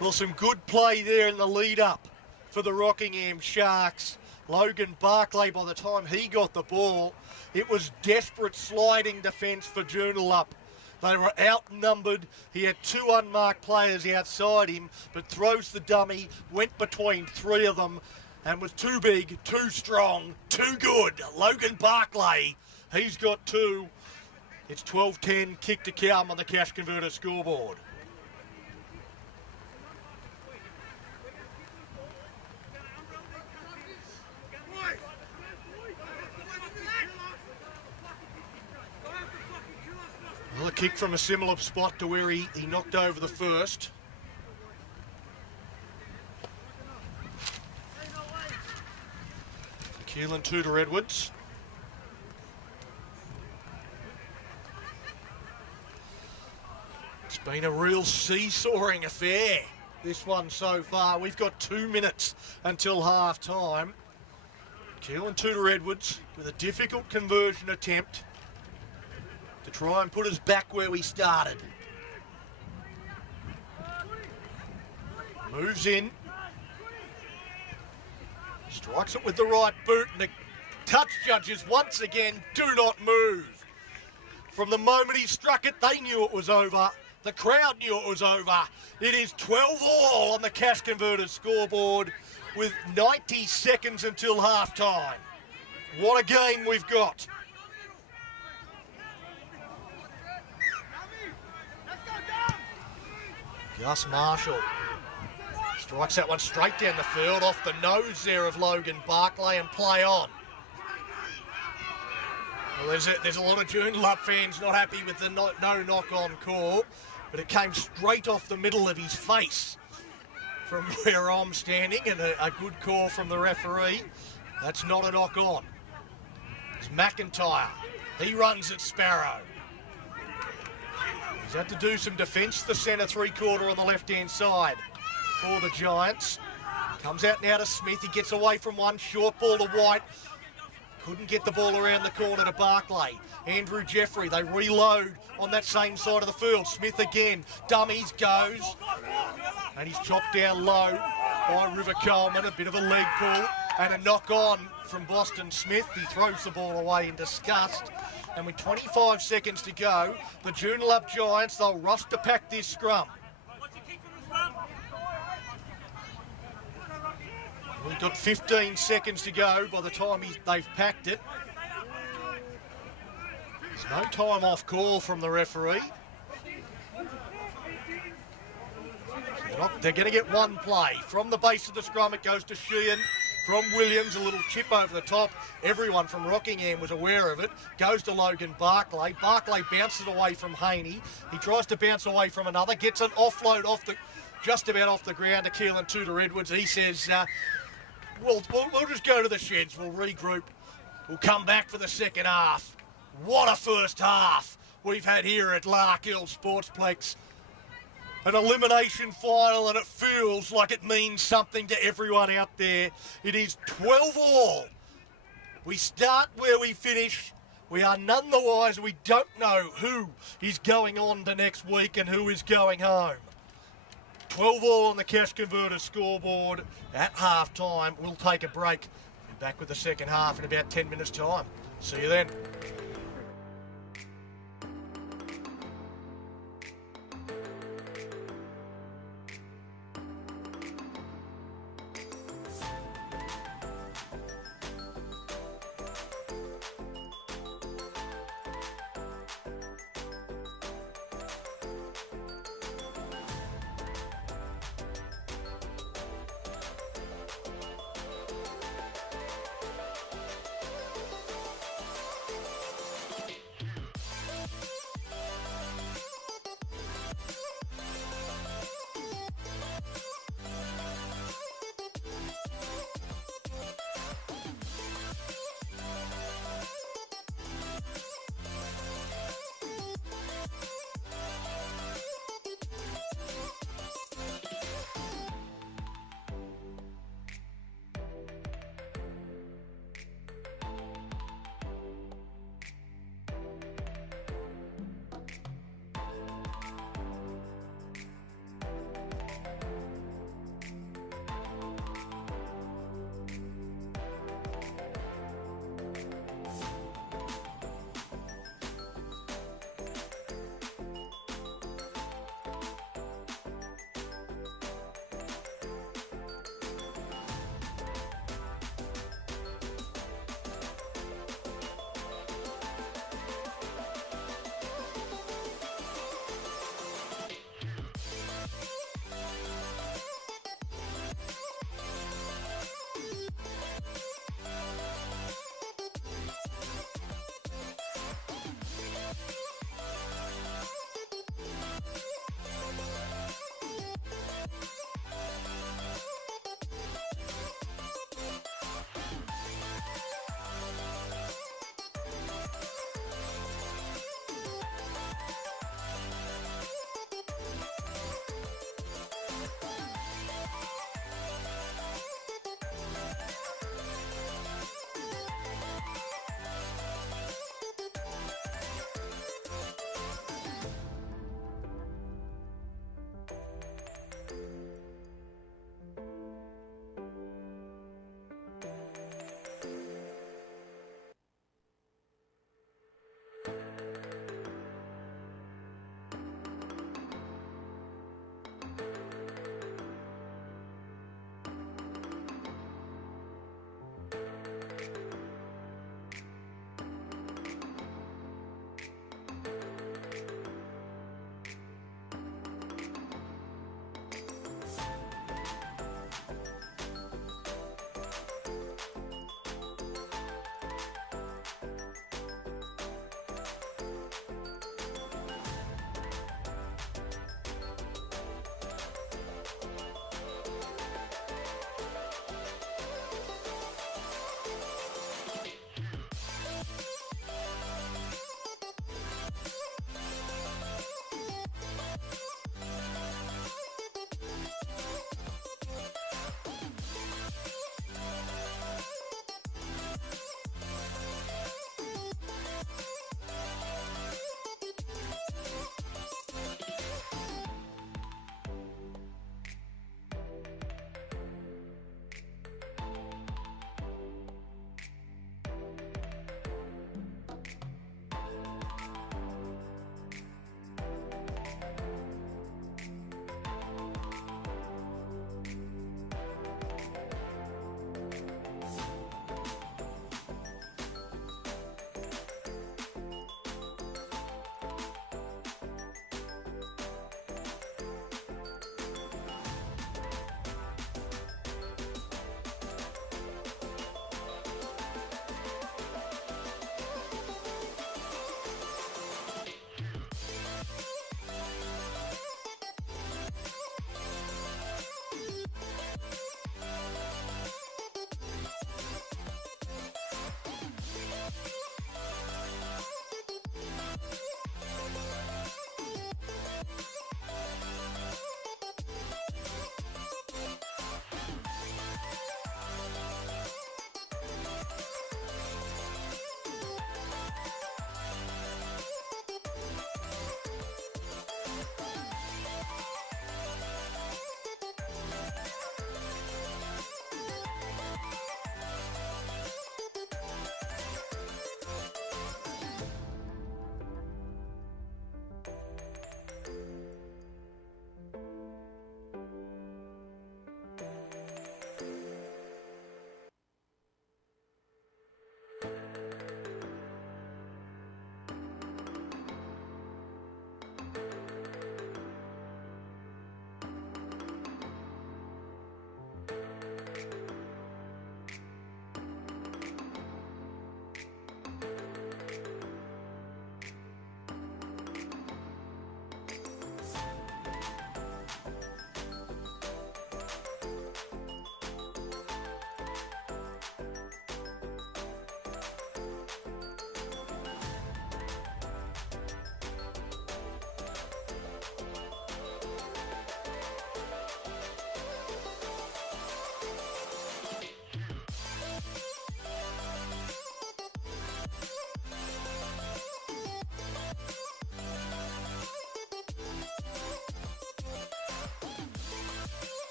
Well, some good play there in the lead-up for the Rockingham Sharks. Logan Barclay, by the time he got the ball, it was desperate sliding defence for Joondalup. They were outnumbered. He had 2 unmarked players outside him, but throws the dummy, went between 3 of them, and was too big, too strong, too good. Logan Barclay, he's got 2. It's 12-10, kick to come on the Cash Converter scoreboard. Well, a kick from a similar spot to where he knocked over the first. Keelan Tudor Edwards. It's been a real seesawing affair, this one so far. We've got 2 minutes until half time. Keelan Tudor Edwards with a difficult conversion attempt to try and put us back where we started. Moves in. Strikes it with the right boot, and the touch judges once again do not move. From the moment he struck it, they knew it was over. The crowd knew it was over. It is 12-all on the Cash Converters scoreboard with 90 seconds until half-time. What a game we've got. Gus Marshall strikes that one straight down the field, off the nose there of Logan Barclay, and play on. Well, there's a lot of Joondalup fans not happy with the no knock-on call, but it came straight off the middle of his face from where I'm standing, and a good call from the referee. That's not a knock-on. It's McIntyre. He runs at Sparrow. He's had to do some defence, the centre three-quarter on the left-hand side for the Giants. Comes out now to Smith. He gets away from one. Short ball to White. Couldn't get the ball around the corner to Barclay. Andrew Jeffrey, they reload on that same side of the field. Smith again, dummies, goes. And he's chopped down low by River Coleman. A bit of a leg pull and a knock on from Boston Smith. He throws the ball away in disgust. And with 25 seconds to go, the Joondalup Giants, they'll rush to pack this scrum. We've got 15 seconds to go by the time they've packed it. There's no time off call from the referee. They're going to get one play. From the base of the scrum, it goes to Sheehan. From Williams, a little chip over the top. Everyone from Rockingham was aware of it. Goes to Logan Barclay. Barclay bounces away from Haney. He tries to bounce away from another. Gets an offload just about off the ground to Keelan Tudor-Edwards. He says, we'll just go to the sheds. We'll regroup. We'll come back for the second half. What a first half we've had here at Larkhill Sportsplex. An elimination final, and it feels like it means something to everyone out there. It is 12 all. We start where we finish. We are none the wiser. We don't know who is going on to next week and who is going home. 12 all on the Cash Converters scoreboard at half time. We'll take a break. Be back with the second half in about 10 minutes' time. See you then.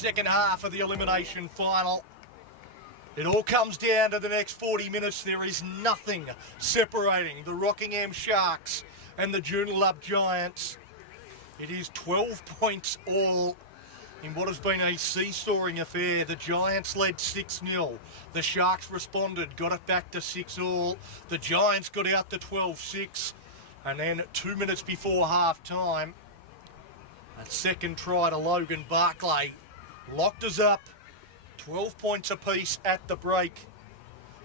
second half of the elimination final. It all comes down to the next 40 minutes. There is nothing separating the Rockingham Sharks and the Joondalup Giants. It is 12 points all in what has been a seesawing affair. The Giants led 6-0. The Sharks responded, got it back to 6-all. The Giants got out to 12-6. And then 2 minutes before half-time, a second try to Logan Barclay locked us up. 12 points apiece at the break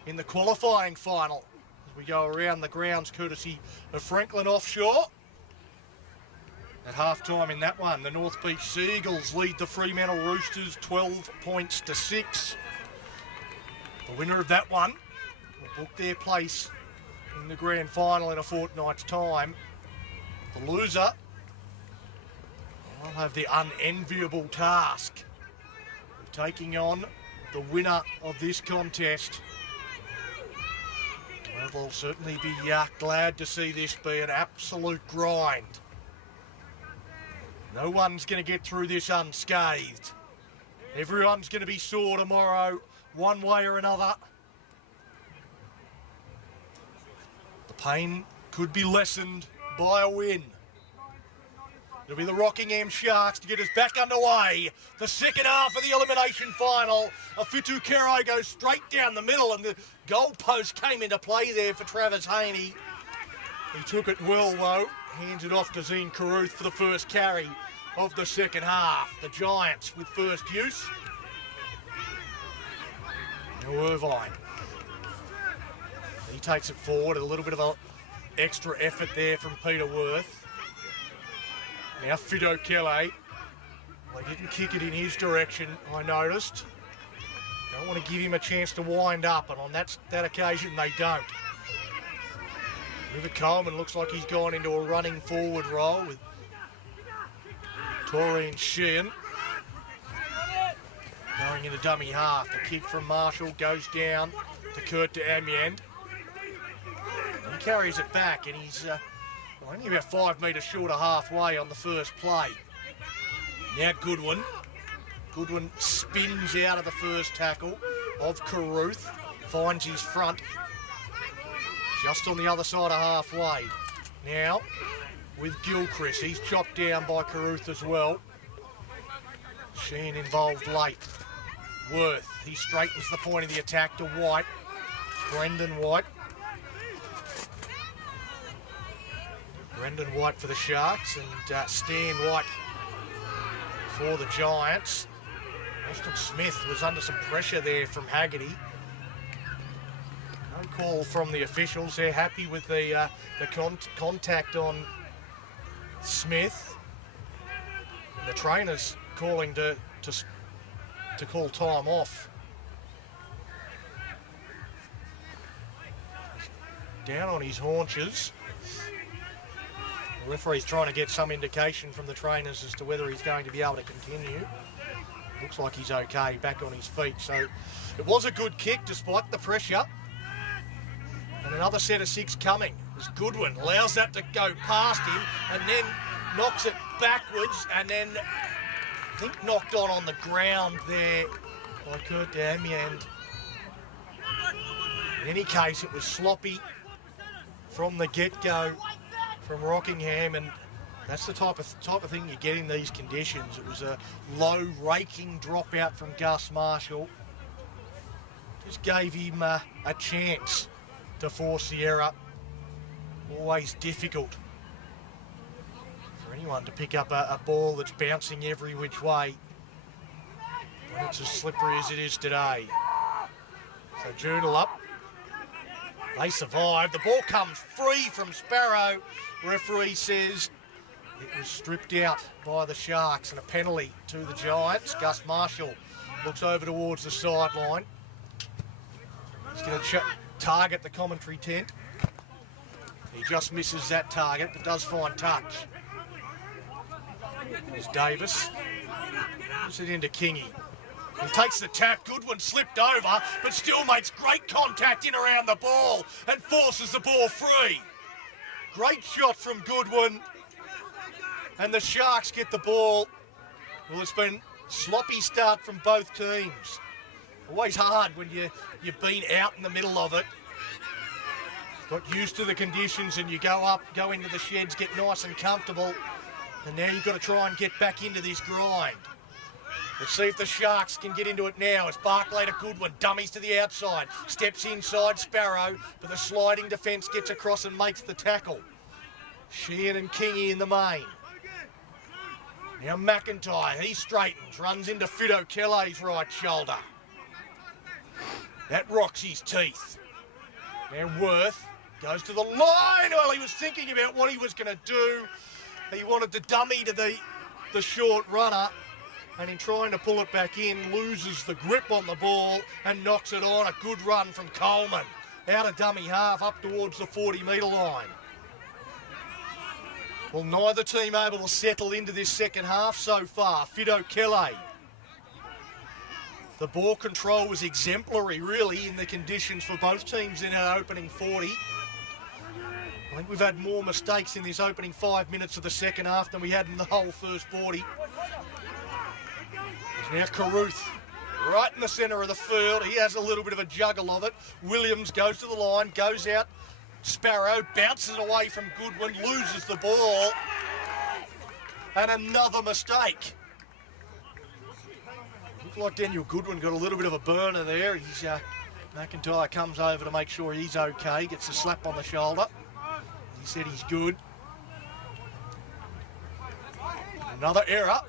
in the qualifying final as we go around the grounds courtesy of Franklin Offshore. At half-time in that one, the North Beach Seagulls lead the Fremantle Roosters 12 points to 6. The winner of that one will book their place in the grand final in a fortnight's time. The loser will have the unenviable task of taking on the winner of this contest. Well, they'll certainly be glad to see this be an absolute grind. No one's going to get through this unscathed. Everyone's going to be sore tomorrow, one way or another. The pain could be lessened by a win. It'll be the Rockingham Sharks to get us back underway. The second half of the elimination final. Afitu Kero goes straight down the middle and the goalpost came into play there for Travis Haney. He took it well though. Hands it off to Zine Carruth for the first carry of the second half. The Giants with first use. Now Irvine. He takes it forward. A little bit of an extra effort there from Peter Worth. Now Fido Kelly. They didn't kick it in his direction, I noticed. Don't want to give him a chance to wind up, and on that occasion they don't. River Coleman looks like he's gone into a running forward role with Taurine Sheehan going into dummy half. The kick from Marshall goes down to Kurt de Amiens. He carries it back and he's only about 5 metres short of halfway on the first play. Now Goodwin. Goodwin spins out of the first tackle of Carruth, finds his front just on the other side of halfway. Now with Gilchrist, he's chopped down by Carruth as well. Sheen involved late. Worth, he straightens the point of the attack to White. Brendan White. Brendan White for the Sharks and Stan White for the Giants. Austin Smith was under some pressure there from Haggerty. No call from the officials. They're happy with the contact on Smith. The trainer's calling to call time off. Down on his haunches. The referee's trying to get some indication from the trainers as to whether he's going to be able to continue. Looks like he's okay, back on his feet. So it was a good kick despite the pressure. And another set of 6 coming as Goodwin allows that to go past him and then knocks it backwards and then I think knocked on the ground there by Kurt de Amiens. In any case, it was sloppy from the get-go from Rockingham, and that's the type of thing you get in these conditions. It was a low raking dropout from Gus Marshall. Just gave him a chance to force the error. Always difficult for anyone to pick up a ball that's bouncing every which way when it's as slippery as it is today. So Joondalup, they survive. The ball comes free from Sparrow. Referee says it was stripped out by the Sharks and a penalty to the Giants. Gus Marshall looks over towards the sideline. He's going to target the commentary tent. He just misses that target but does find touch. There's Davis. Puts it into Kingy. He takes the tap. Goodwin slipped over but still makes great contact in around the ball and forces the ball free. Great shot from Goodwin. And the Sharks get the ball. Well, it's been Sloppy start from both teams. Always hard when you've been out in the middle of it. Got used to the conditions and you go into the sheds, get nice and comfortable. And now you've got to try and get back into this grind. Let's see if the Sharks can get into it now. It's Barclay to Goodwin, dummies to the outside. Steps inside Sparrow, but the sliding defence gets across and makes the tackle. Sheehan and Kingy in the main. Now McIntyre, he straightens, runs into Fido Kelly's right shoulder. That rocks his teeth. Now Worth goes to the line. Well, he was thinking about what he was going to do. He wanted to dummy to the short runner, and in trying to pull it back in, loses the grip on the ball and knocks it on. A good run from Coleman. Out of dummy half, up towards the 40-metre line. Well, neither team able to settle into this second half so far. Fido Kelly. The ball control was exemplary, really, in the conditions for both teams in our opening 40. I think we've had more mistakes in this opening 5 minutes of the second half than we had in the whole first 40. There's now Carruth, right in the centre of the field. He has a little bit of a juggle of it. Williams goes to the line, goes out. Sparrow bounces away from Goodwin, loses the ball. And another mistake. Looked like Daniel Goodwin got a little bit of a burner there. McIntyre comes over to make sure he's okay, gets a slap on the shoulder. He said he's good. Another error.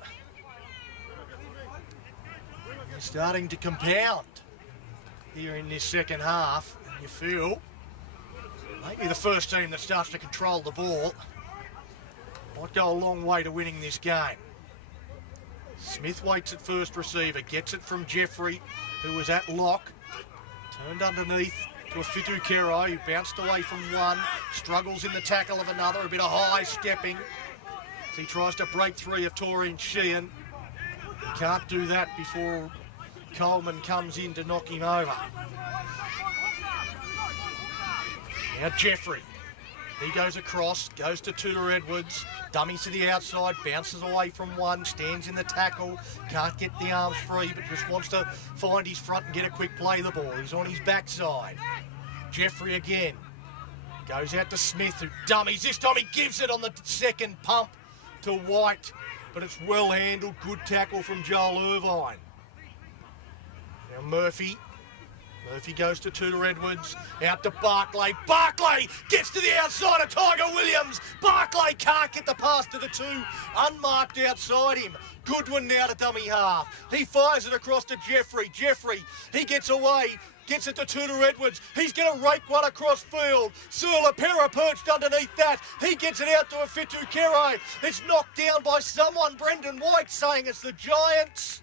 They're starting to compound here in this second half. You feel maybe the first team that starts to control the ball might go a long way to winning this game. Smith waits at first receiver, gets it from Jeffrey, who was at lock. Turned underneath to a Fitu Kerai, who bounced away from one, struggles in the tackle of another, a bit of high stepping as he tries to break free of Taurine Sheehan. He can't do that before Coleman comes in to knock him over. Now Jeffrey, he goes across, goes to Tudor Edwards, dummies to the outside, bounces away from one, stands in the tackle, can't get the arms free, but just wants to find his front and get a quick play of the ball. He's on his backside. Jeffrey again, goes out to Smith, who dummies. This time he gives it on the second pump to White, but it's well handled. Good tackle from Joel Irvine. Now Murphy goes to Tudor Edwards, out to Barclay. Barclay gets to the outside of Tiger Williams. Barclay can't get the pass to the two, unmarked outside him. Goodwin now to dummy half. He fires it across to Jeffrey. Jeffrey, he gets away, gets it to Tudor Edwards. He's going to rake one across field. Surla-Pera perched underneath that. He gets it out to a Fitu Kerai. It's knocked down by someone. Brendan White saying it's the Giants.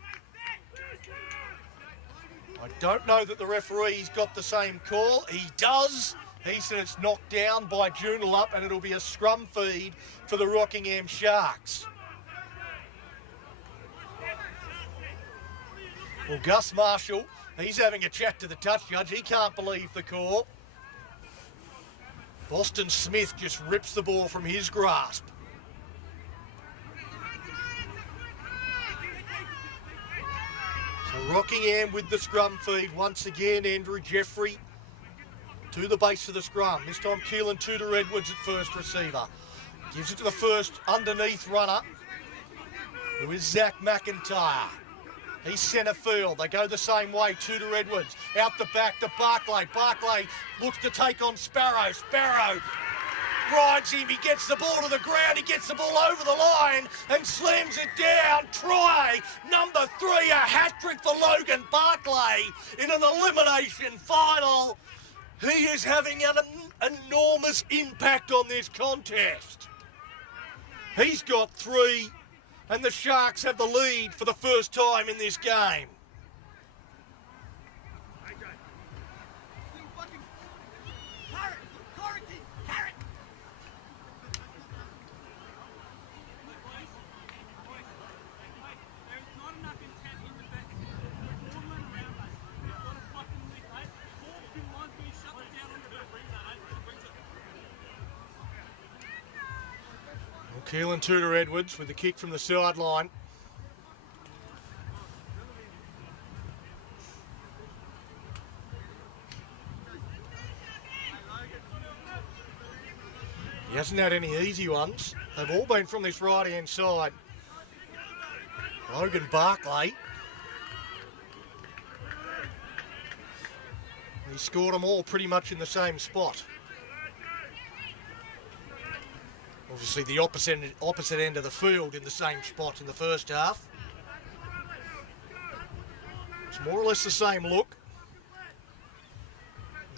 I don't know that the referee's got the same call. He does. He said it's knocked down by Joondalup and it'll be a scrum feed for the Rockingham Sharks. Well, Gus Marshall, he's having a chat to the touch judge. He can't believe the call. Boston Smith just rips the ball from his grasp. Rockingham with the scrum feed once again. Andrew Jeffrey to the base of the scrum. This time Keelan Tudor Edwards at first receiver. Gives it to the first underneath runner, who is Zach McIntyre. He's centre field. They go the same way. Tudor Edwards out the back to Barclay. Barclay looks to take on Sparrow. Sparrow rides him, he gets the ball to the ground, he gets the ball over the line and slams it down. Try number 3, a hat-trick for Logan Barclay in an elimination final. He is having an enormous impact on this contest. He's got 3 and the Sharks have the lead for the first time in this game. Keelan Tudor Edwards with the kick from the sideline. hasn't had any easy ones. They've all been from this right-hand side. Logan Barclay. He scored them all pretty much in the same spot. Obviously the opposite end of the field in the same spot in the first half. It's more or less the same look.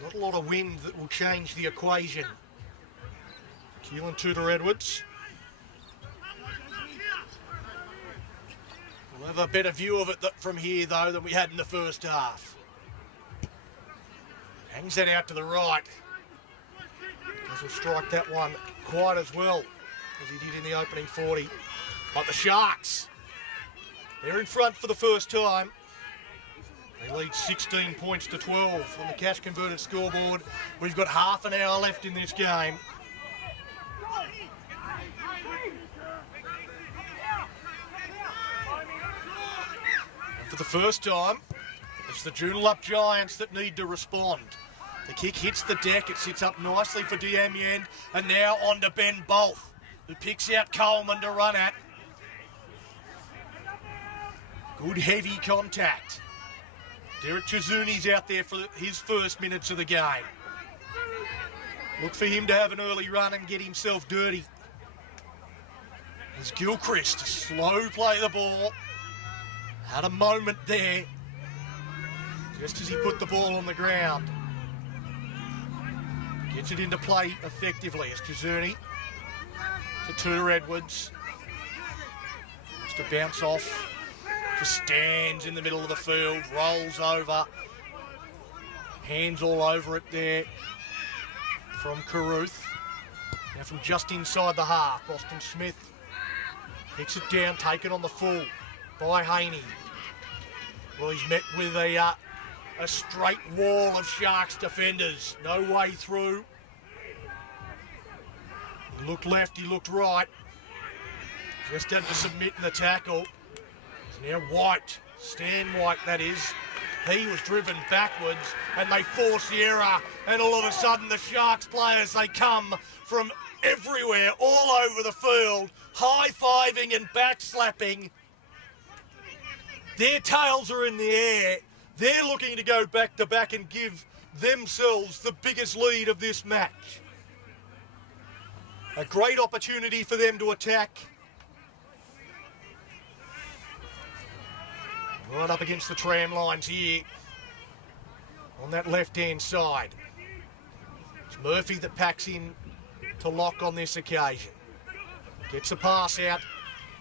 Not a lot of wind that will change the equation. Keelan Tudor-Edwards. We'll have a better view of it from here though than we had in the first half. Hangs that out to the right. Doesn't strike that one quite as well as he did in the opening 40. But the Sharks, they're in front for the first time. They lead 16 points to 12 on the cash converted scoreboard. We've got half an hour left in this game. And for the first time, it's the Joondalup Giants that need to respond. The kick hits the deck, it sits up nicely for D'Amiens, and now on to Ben Bolt, who picks out Coleman to run at. Good heavy contact. Derek Chizuni's out there for his first minutes of the game. Look for him to have an early run and get himself dirty. As Gilchrist, slow play the ball. Had a moment there, just as he put the ball on the ground. Gets it into play effectively as Chizuni to Tudor-Edwards. Wants to bounce off. Just stands in the middle of the field, rolls over. Hands all over it there from Carruth. Now from just inside the half, Boston Smith picks it down, taken on the full by Haney. Well, he's met with a straight wall of Sharks defenders. No way through. He looked left, he looked right. Just had to submit in the tackle. Now White, Stan White that is, he was driven backwards and they force the error, and all of a sudden the Sharks players, they come from everywhere, all over the field, high-fiving and back-slapping. Their tails are in the air. They're looking to go back-to-back and give themselves the biggest lead of this match. A great opportunity for them to attack. Right up against the tram lines here on that left-hand side. It's Murphy that packs in to lock on this occasion. Gets a pass out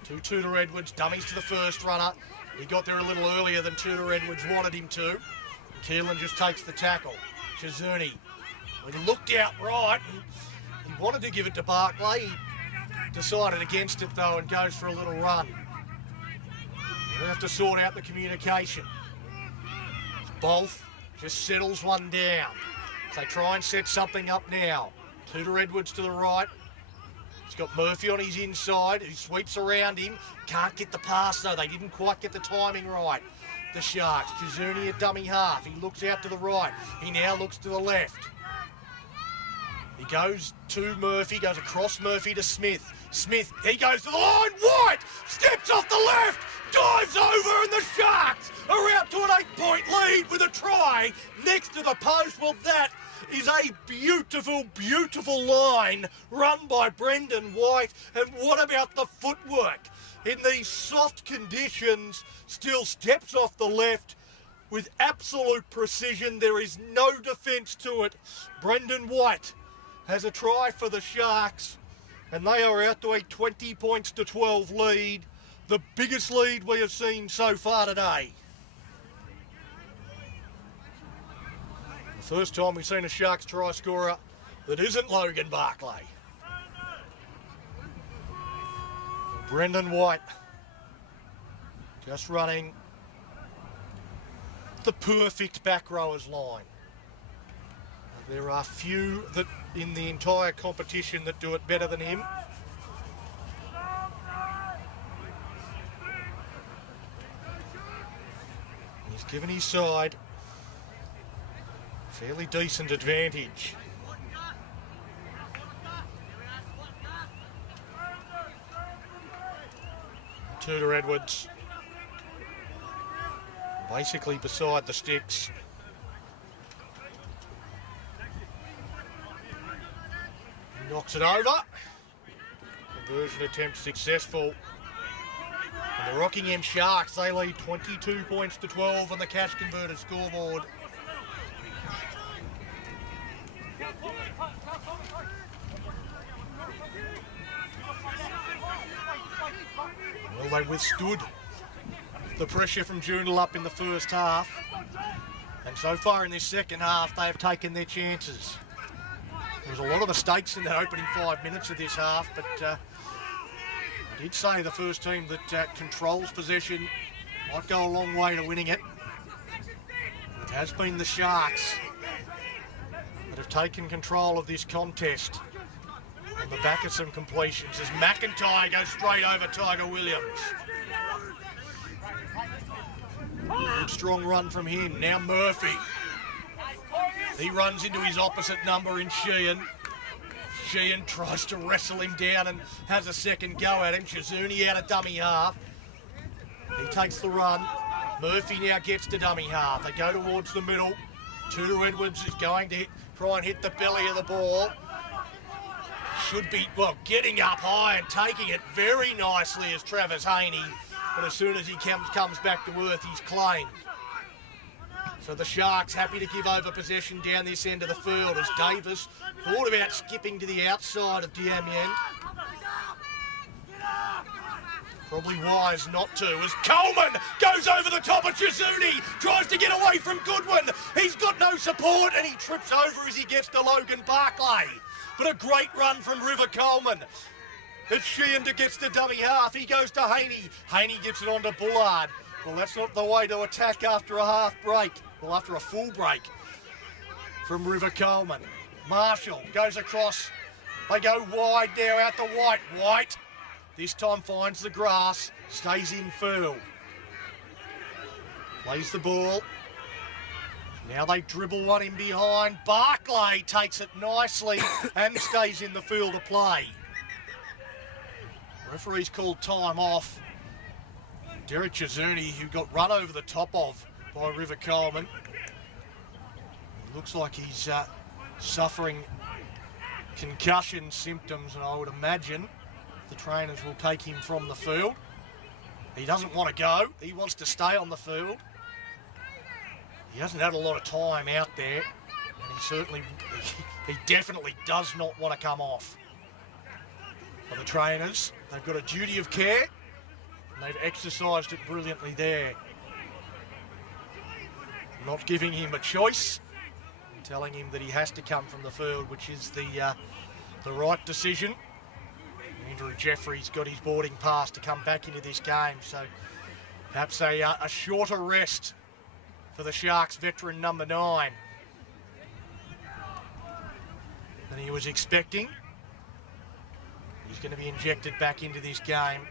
to Tudor-Edwards, dummies to the first runner. He got there a little earlier than Tudor-Edwards wanted him to. Keelan just takes the tackle. Chizuni, well, he looked out right and he wanted to give it to Barclay. He decided against it though and goes for a little run. We'll have to sort out the communication. Both just settles one down. So they try and set something up now. Tudor-Edwards to the right. He's got Murphy on his inside, who sweeps around him. Can't get the pass though. They didn't quite get the timing right. The Sharks. Chizuni at dummy half. He looks out to the right. He now looks to the left. He goes to Murphy, goes across Murphy to Smith. Smith, he goes to the line. White steps off the left, dives over, and the Sharks are out to an 8-point lead with a try next to the post. Well, that is a beautiful, beautiful line run by Brendan White. And what about the footwork? In these soft conditions, still steps off the left with absolute precision. There is no defence to it. Brendan White has a try for the Sharks, and they are out to a 20 points to 12 lead, the biggest lead we have seen so far today. The first time we've seen a Sharks try scorer that isn't Logan Barclay. Brendan White just running the perfect back rowers line. There are few that in the entire competition that do it better than him. He's given his side a fairly decent advantage. Tudor Edwards. Basically beside the sticks. Knocks it over. Conversion attempt successful. And the Rockingham Sharks, they lead 22 points to 12 on the cash converted scoreboard. Well, they withstood the pressure from Joondalup in the first half. And so far in this second half, they have taken their chances. There was a lot of mistakes in that opening 5 minutes of this half, but I did say the first team that controls possession might go a long way to winning it. It has been the Sharks that have taken control of this contest on the back of some completions as McIntyre goes straight over Tiger Williams. Good strong run from him. Now Murphy. He runs into his opposite number in Sheehan. Sheehan tries to wrestle him down and has a second go at him. Chizuni out of dummy half. He takes the run. Murphy now gets to dummy half. They go towards the middle. Tudor Edwards is going to try and hit the belly of the ball. Should be, well, getting up high and taking it very nicely is Travis Haney. But as soon as he comes back to earth, he's claimed. So the Sharks happy to give over possession down this end of the field as Davis thought about skipping to the outside of Diamien. Probably wise not to, as Coleman goes over the top of Chizuni, tries to get away from Goodwin. He's got no support and he trips over as he gets to Logan Barclay. But a great run from River Coleman. It's Sheehan that gets the dummy half. He goes to Haney. Haney gets it on to Bullard. Well, that's not the way to attack after a half break. Well, after a full break from River Coleman. Marshall goes across. They go wide now out to White. White this time finds the grass, stays in field. Plays the ball. Now they dribble one in behind. Barclay takes it nicely and stays in the field of play. Referee's called time off. Derek Chizuni, who got run over the top of by River Coleman. It looks like he's suffering concussion symptoms, and I would imagine the trainers will take him from the field. He doesn't want to go. He wants to stay on the field. He hasn't had a lot of time out there, and he definitely does not want to come off. For the trainers, they've got a duty of care, and they've exercised it brilliantly there. Not giving him a choice, and telling him that he has to come from the field, which is the right decision. Andrew Jeffrey's got his boarding pass to come back into this game, so perhaps a shorter rest for the Sharks veteran number 9 than he was expecting. He's going to be injected back into this game.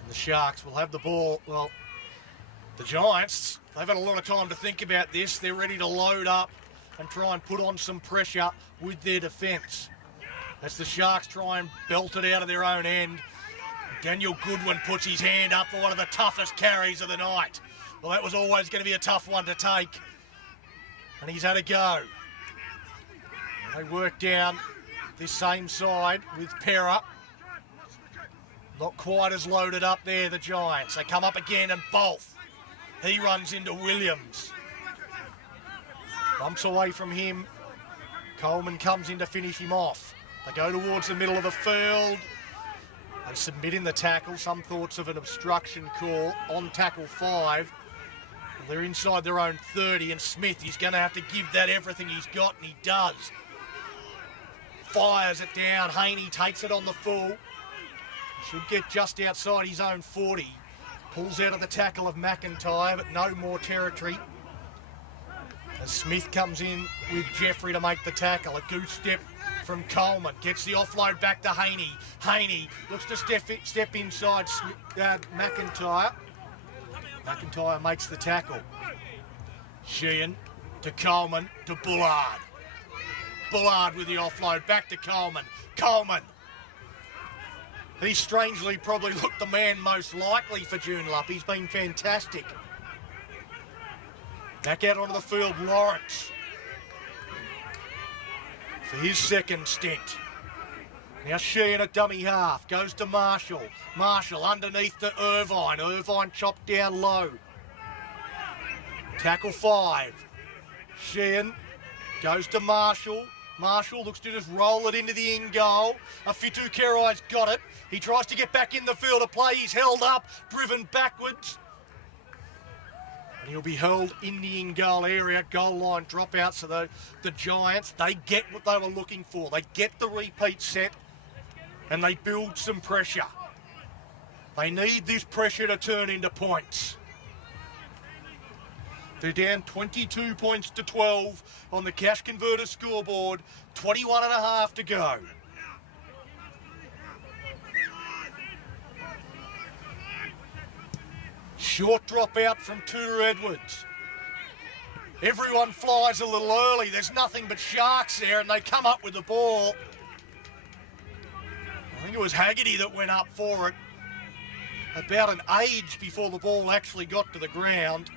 And the Sharks will have the ball. Well, the Giants, they've had a lot of time to think about this. They're ready to load up and try and put on some pressure with their defence. As the Sharks try and belt it out of their own end. Daniel Goodwin puts his hand up for one of the toughest carries of the night. Well, that was always going to be a tough one to take. And he's had a go. And they work down this same side with Pera. Not quite as loaded up there, the Giants. They come up again and Bolt. He runs into Williams. Bumps away from him. Coleman comes in to finish him off. They go towards the middle of the field. They submit in the tackle. Some thoughts of an obstruction call on tackle 5. They're inside their own 30, and Smith is going to have to give that everything he's got, and he does. Fires it down. Haney takes it on the full. Should get just outside his own 40. Pulls out of the tackle of McIntyre, but no more territory. As Smith comes in with Jeffrey to make the tackle. A goose step from Coleman. Gets the offload back to Haney. Haney looks to step inside McIntyre. McIntyre makes the tackle. Sheehan to Coleman to Bullard. Bullard with the offload. Back to Coleman. Coleman. He strangely probably looked the man most likely for Joondalup. He's been fantastic. Back out onto the field, Lawrence. For his second stint. Now Sheehan at dummy half. Goes to Marshall. Marshall underneath to Irvine. Irvine chopped down low. Tackle 5. Sheehan goes to Marshall. Marshall looks to just roll it into the in goal. Afitu Kerai's got it. He tries to get back in the field of play. He's held up, driven backwards. And he'll be held in the in goal area. Goal line dropout. So the Giants, they get what they were looking for. They get the repeat set and they build some pressure. They need this pressure to turn into points. They're down 22 points to 12 on the Cash Converter scoreboard. 21 and a half to go. Short drop out from Tudor Edwards. Everyone flies a little early. There's nothing but Sharks there and they come up with the ball. I think it was Haggerty that went up for it. About an age before the ball actually got to the ground.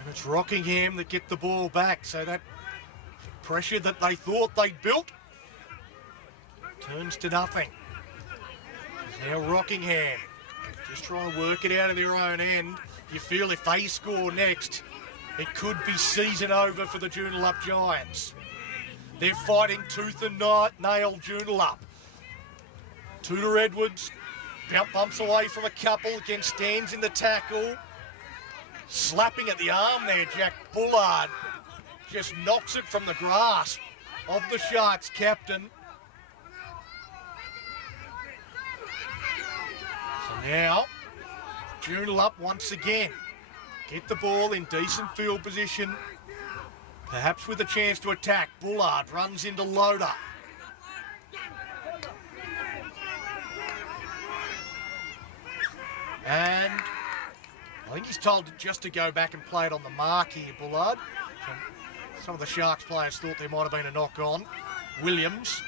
And it's Rockingham that get the ball back. So that pressure that they thought they'd built turns to nothing. Now Rockingham just trying to work it out of their own end. You feel if they score next, it could be season over for the Joondalup Giants. They're fighting tooth and nail Joondalup. Tudor Edwards bumps away from a couple, again stands in the tackle. Slapping at the arm there, Jack Bullard just knocks it from the grasp of the Sharks captain. So now, Joondalup once again get the ball in decent field position, perhaps with a chance to attack. Bullard runs into Loader. And I think he's told just to go back and play it on the mark here, Bullard. Some of the Sharks players thought there might have been a knock on. Williams,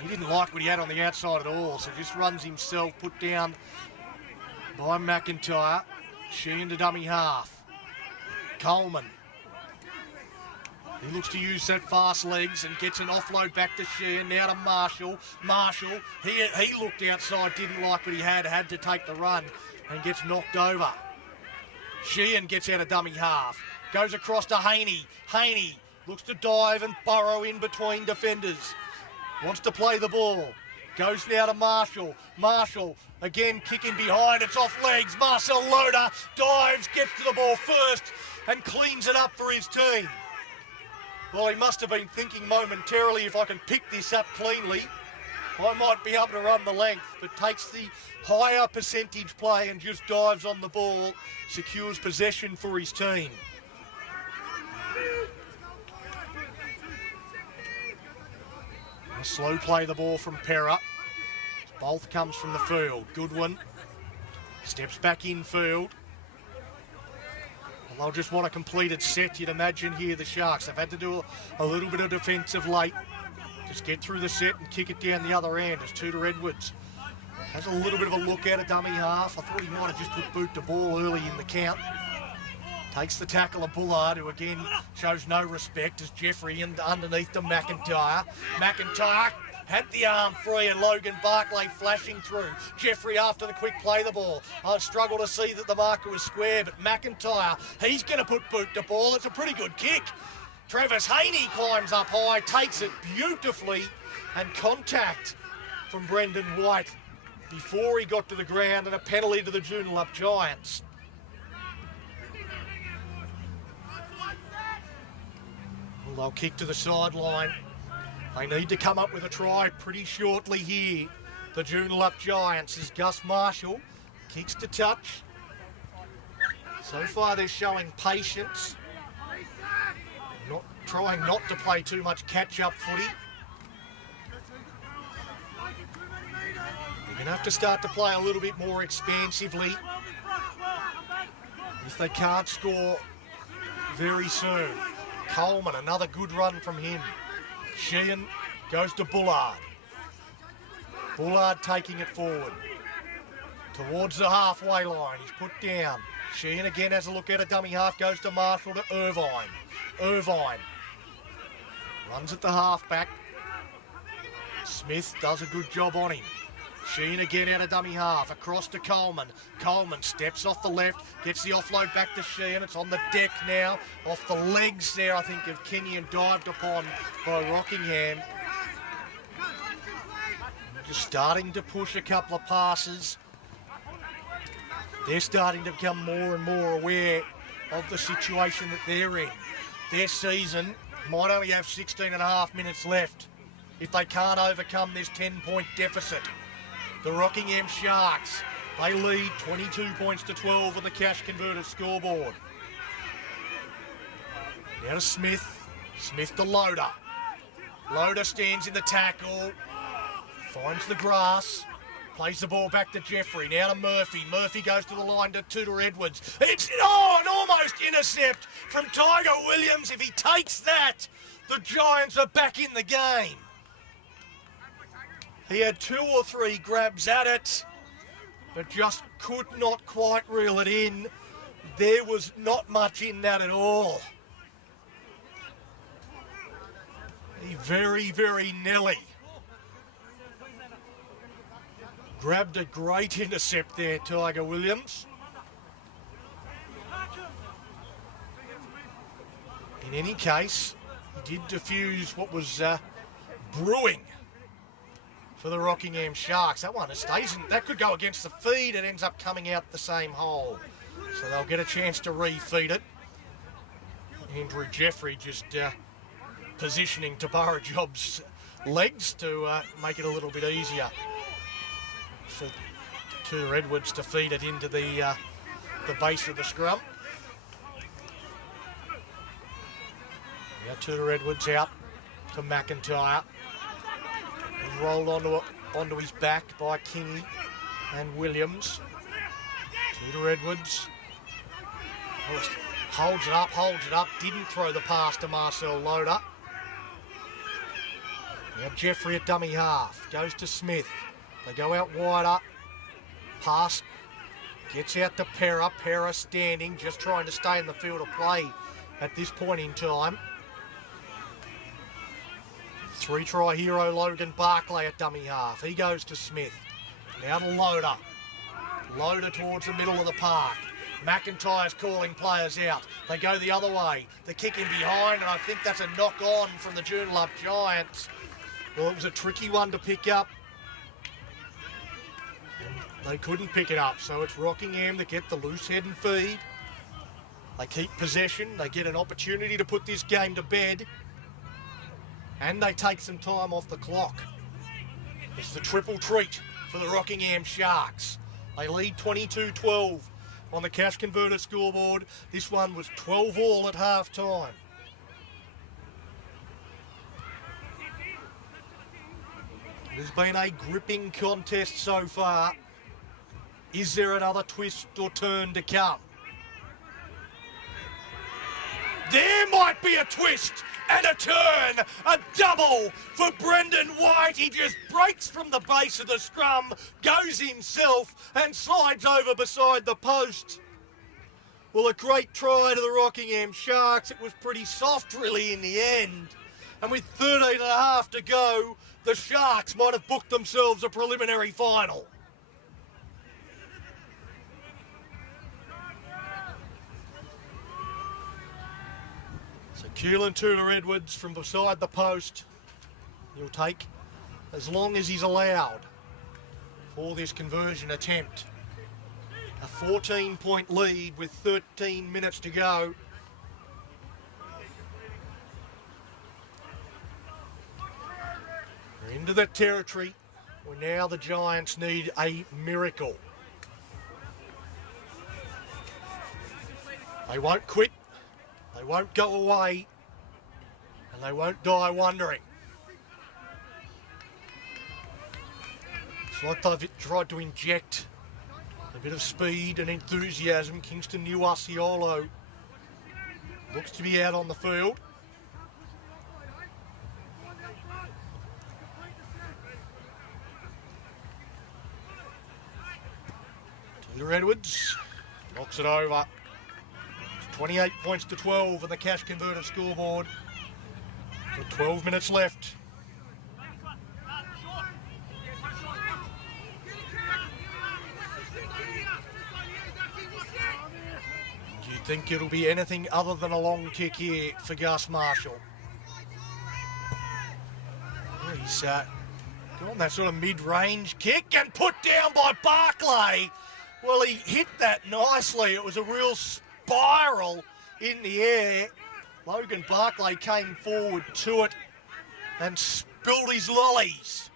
he didn't like what he had on the outside at all, so just runs himself, put down by McIntyre. Sheehan to dummy half. Coleman. He looks to use that fast legs and gets an offload back to Sheehan. Now to Marshall. Marshall, he looked outside, didn't like what he had to take the run and gets knocked over. Sheehan gets out of dummy half. Goes across to Haney. Haney looks to dive and burrow in between defenders. Wants to play the ball. Goes now to Marshall. Marshall again kicking behind. It's off legs. Marcel Loader dives, gets to the ball first and cleans it up for his team. Well, he must have been thinking momentarily, if I can pick this up cleanly, I might be able to run the length, but takes the higher percentage play and just dives on the ball, secures possession for his team. A slow play the ball from Perra. Both comes from the field. Goodwin steps back in field. Well, they'll just want a completed set, you'd imagine here, the Sharks. They've had to do a little bit of defensive late. Just get through the set and kick it down the other end as Tudor Edwards has a little bit of a look at a dummy half. I thought he might have just put boot to ball early in the count. Takes the tackle of Bullard, who again shows no respect as Jeffrey and underneath to McIntyre. McIntyre had the arm free and Logan Barclay flashing through. Jeffrey after the quick play the ball. I struggle to see that the marker was square, but McIntyre, he's going to put boot to ball. It's a pretty good kick. Travis Haney climbs up high, takes it beautifully, and contact from Brendan White before he got to the ground, and a penalty to the Joondalup Giants. Well, they'll kick to the sideline. They need to come up with a try pretty shortly here. The Joondalup Giants as Gus Marshall kicks to touch. So far they're showing patience. Trying not to play too much catch-up footy. They're going to have to start to play a little bit more expansively if they can't score very soon. Coleman, another good run from him. Sheehan goes to Bullard. Bullard taking it forward. Towards the halfway line, he's put down. Sheehan again has a look at a dummy half, goes to Marshall to Irvine. Irvine runs at the halfback. Smith does a good job on him. Sheehan again out of dummy half, across to Coleman. Coleman steps off the left, gets the offload back to Sheehan. It's on the deck now, off the legs there, I think, of Kenyon, dived upon by Rockingham. Just starting to push a couple of passes. They're starting to become more and more aware of the situation that they're in. Their season might only have 16 and a half minutes left if they can't overcome this 10-point deficit. The Rockingham Sharks, they lead 22 points to 12 on the cash converted scoreboard. Now to Smith. Smith to Loader. Loader stands in the tackle. Finds the grass. Plays the ball back to Jeffrey. Now to Murphy. Murphy goes to the line to Tudor Edwards. It's an almost intercept from Tiger Williams. If he takes that, the Giants are back in the game. He had 2 or 3 grabs at it, but just could not quite reel it in. There was not much in that at all. He very, very Nelly. Grabbed a great intercept there, Tiger Williams. In any case, he did diffuse what was brewing for the Rockingham Sharks. That one stays in, that could go against the feed. It ends up coming out the same hole. So they'll get a chance to refeed it. Andrew Jeffrey just positioning Tabara Job's legs to make it a little bit easier for Tudor Edwards to feed it into the base of the scrum. Now Tudor Edwards out to McIntyre. He's rolled onto his back by Kingy and Williams. Tudor Edwards holds it up, didn't throw the pass to Marcel Loader. Now Jeffrey at dummy half, goes to Smith. They go out wider, pass, gets out to Pera. Pera standing, just trying to stay in the field of play at this point in time. 3-try hero Logan Barclay at dummy half. He goes to Smith. Now to Loader. Loader towards the middle of the park. McIntyre's calling players out. They go the other way. The kick in behind, and I think that's a knock-on from the Joondalup Giants. Well, it was a tricky one to pick up. And they couldn't pick it up, so it's Rockingham that get the loose head and feed. They keep possession. They get an opportunity to put this game to bed. And they take some time off the clock. It's the triple treat for the Rockingham Sharks. They lead 22-12 on the cash converter scoreboard. This one was 12-all at half time. It has been a gripping contest so far. Is there another twist or turn to come? There might be a twist and a turn, a double for Brendan White. He just breaks from the base of the scrum, goes himself and slides over beside the post. Well, a great try to the Rockingham Sharks. It was pretty soft really in the end. And with 13 and a half to go, the Sharks might have booked themselves a preliminary final. Keelan Tudor Edwards from beside the post. He'll take as long as he's allowed for this conversion attempt. A 14-point lead with 13 minutes to go. We're into that territory where now the Giants need a miracle. They won't quit. They won't go away, and they won't die wondering. It's like they've tried to inject a bit of speed and enthusiasm. Kingston New Osceola Looks to be out on the field. Tudor Edwards knocks it over. 28 points to 12 on the cash converted scoreboard. Got 12 minutes left. Do you think it'll be anything other than a long kick here for Gus Marshall? Well, he's got that sort of mid-range kick and put down by Barclay. Well, he hit that nicely. It was a real spiral in the air. Logan Barclay came forward to it and spilled his lollies.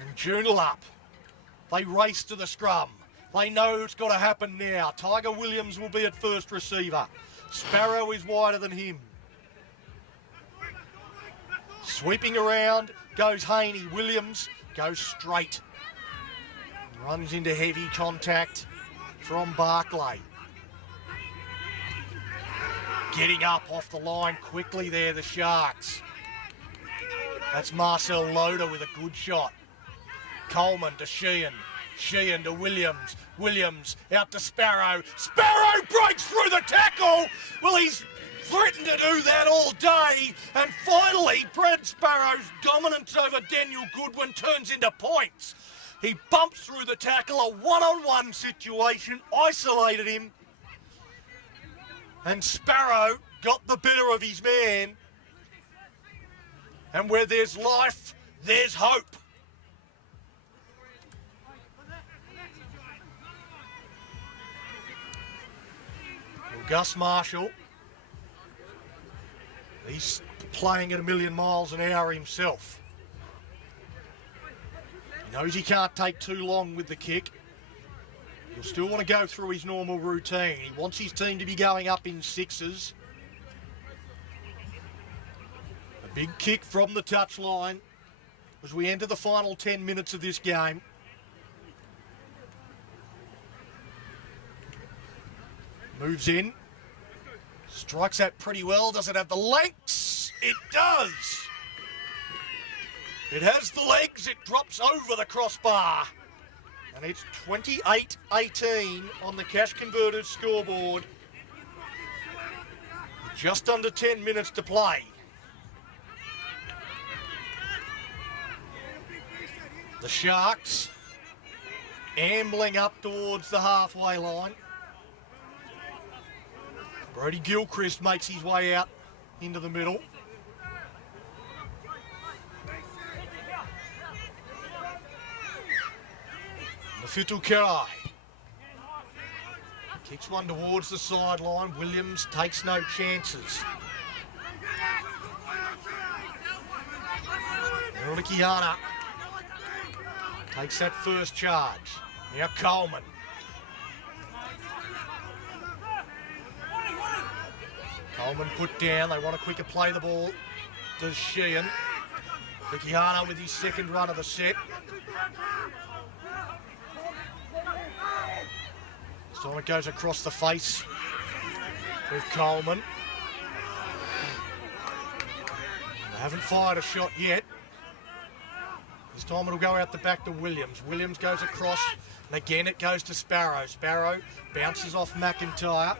And Joondalup, they race to the scrum. They know it's got to happen now. Tiger Williams will be at first receiver. Sparrow is wider than him. Sweeping around goes Haney. Williams goes straight. Runs into heavy contact from Barclay. Getting up off the line quickly there, the Sharks. That's Marcel Loader with a good shot. Coleman to Sheehan. Sheehan to Williams. Williams out to Sparrow. Sparrow breaks through the tackle. Well, he's threatened to do that all day. And finally, Brad Sparrow's dominance over Daniel Goodwin turns into points. He bumps through the tackle, a one-on-one situation, isolated him. And Sparrow got the better of his man. And where there's life, there's hope. Well, Gus Marshall, he's playing at a million miles an hour himself. He knows he can't take too long with the kick. He'll still want to go through his normal routine. He wants his team to be going up in sixes. A big kick from the touchline as we enter the final 10 minutes of this game. Moves in. Strikes that pretty well. Does it have the lengths? It does. It has the legs. It drops over the crossbar. And it's 28-18 on the cash converted scoreboard. Just under 10 minutes to play. The Sharks ambling up towards the halfway line. Brody Gilchrist makes his way out into the middle. Nafitu Kerai kicks one towards the sideline. Williams takes no chances. Rockingham takes that first charge. Now Coleman. Coleman put down. They want to quicker play the ball. Does Sheehan. Rockingham with his second run of the set. So it goes across the face with Coleman. They haven't fired a shot yet. This time it'll go out the back to Williams. Williams goes across, and again it goes to Sparrow. Sparrow bounces off McIntyre.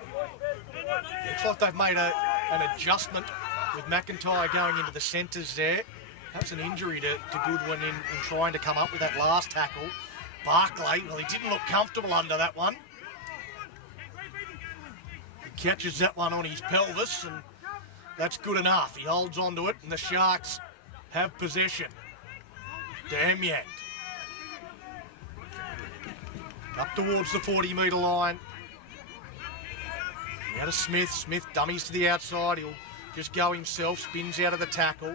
Looks like they've made an adjustment with McIntyre going into the centres there. That's an injury to Goodwin in trying to come up with that last tackle. Barclay, well, he didn't look comfortable under that one. He catches that one on his pelvis, and that's good enough. He holds on to it, and the Sharks have possession. Damyand. Up towards the 40-metre line. Now to Smith. Smith dummies to the outside. He'll just go himself. Spins out of the tackle.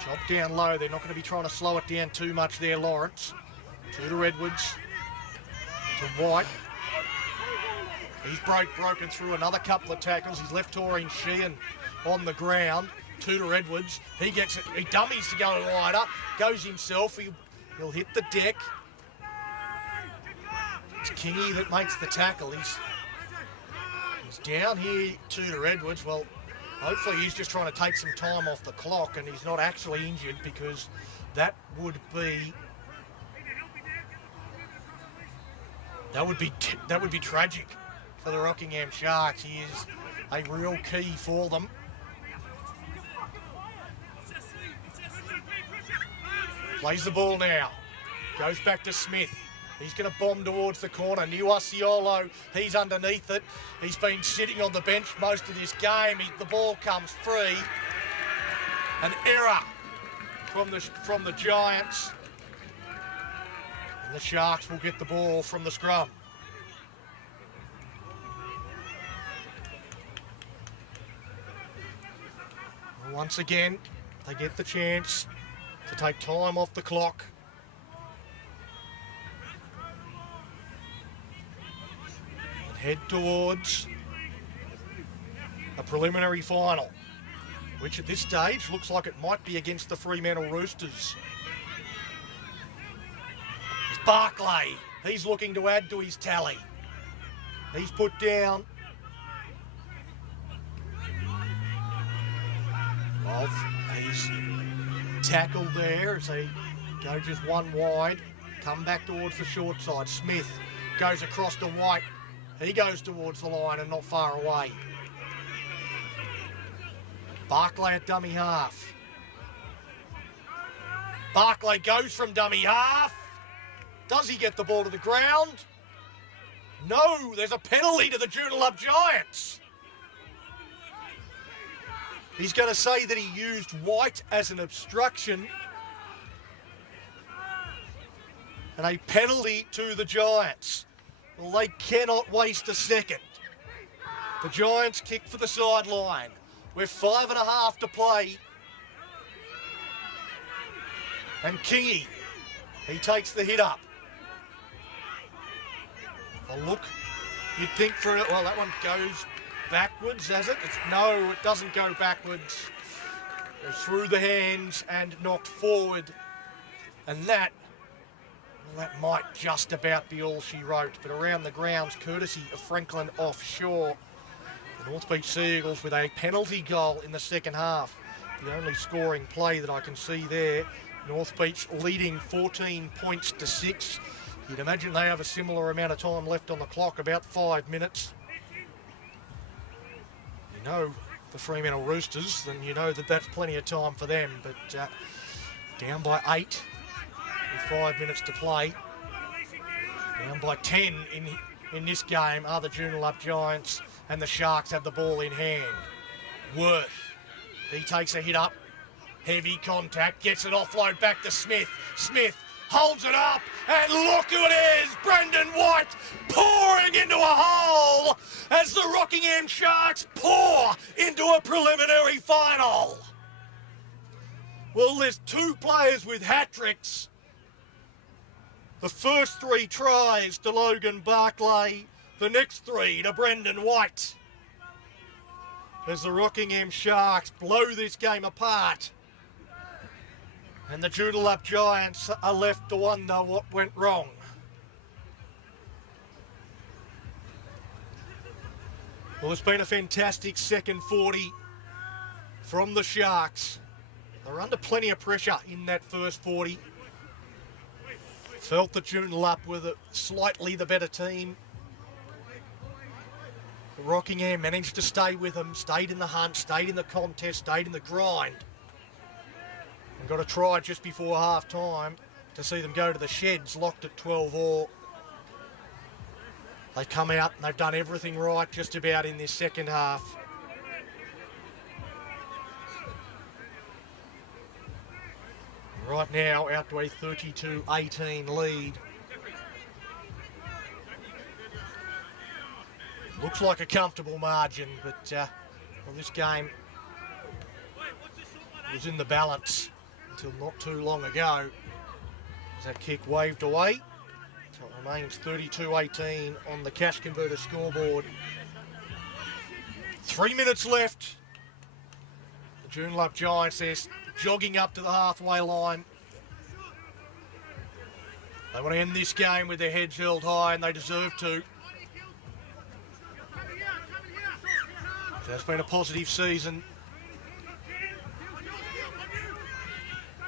Chop down low. They're not going to be trying to slow it down too much there, Lawrence. Tudor Edwards to White. He's broken through another couple of tackles. He's left Taurine Sheehan on the ground. Tudor Edwards, he gets it. He dummies to go wider. Goes himself. He'll hit the deck. It's Kingy that makes the tackle. He's It's down here to Edwards. Well, hopefully he's just trying to take some time off the clock and he's not actually injured, because that would be tragic for the Rockingham Sharks. He is a real key for them. Plays the ball now. Goes back to Smith. He's going to bomb towards the corner. Nuasiolo, he's underneath it. He's been sitting on the bench most of this game. The ball comes free. An error from the Giants. And the Sharks will get the ball from the scrum. And once again, they get the chance to take time off the clock. And head towards a preliminary final, which at this stage looks like it might be against the Fremantle Roosters. It's Barclay. He's looking to add to his tally. He's put down he's tackled there as they go just one wide. Come back towards the short side. Smith goes across to White. He goes towards the line and not far away. Barclay at dummy half. Barclay goes from dummy half. Does he get the ball to the ground? No, there's a penalty to the Joondalup Giants. He's going to say that he used White as an obstruction. And a penalty to the Giants. Well, they cannot waste a second. The Giants kick for the sideline. We're 5.5 to play. And Kingy, he takes the hit up. A look, you'd think for it, well, that one goes backwards, has it? No, it doesn't go backwards. Goes through the hands and knocked forward. And that might just about be all she wrote. But around the grounds, courtesy of Franklin Offshore, the North Beach Seagulls with a penalty goal in the second half. The only scoring play that I can see there. North Beach leading 14 points to 6. You'd imagine they have a similar amount of time left on the clock, about 5 minutes. You know the Fremantle Roosters, then you know that that's plenty of time for them. But down by 8 with 5 minutes to play. Down by 10 in this game are the Joondalup Giants, and the Sharks have the ball in hand. Worth, he takes a hit up. Heavy contact, gets an offload back to Smith. Smith holds it up, and look who it is! Brendan White pouring into a hole as the Rockingham Sharks pour into a preliminary final. Well, there's 2 players with hat-tricks. The first 3 tries to Logan Barclay, the next 3 to Brendan White. As the Rockingham Sharks blow this game apart. And the Joondalup Giants are left to wonder what went wrong. Well, it's been a fantastic second 40 from the Sharks. They're under plenty of pressure in that first 40. Felt that Joondalup were slightly the better team. Rockingham managed to stay with them, stayed in the hunt, stayed in the contest, stayed in the grind. And got a try just before half-time to see them go to the sheds, locked at 12-all. They've come out and they've done everything right just about in this second half. Right now, out to a 32-18 lead. Looks like a comfortable margin, but well, this game was in the balance until not too long ago. As that kick waved away, so it remains 32-18 on the Cash Converter scoreboard. 3 minutes left. The Joondalup Giants there jogging up to the halfway line. They want to end this game with their heads held high, and they deserve to. It has been a positive season.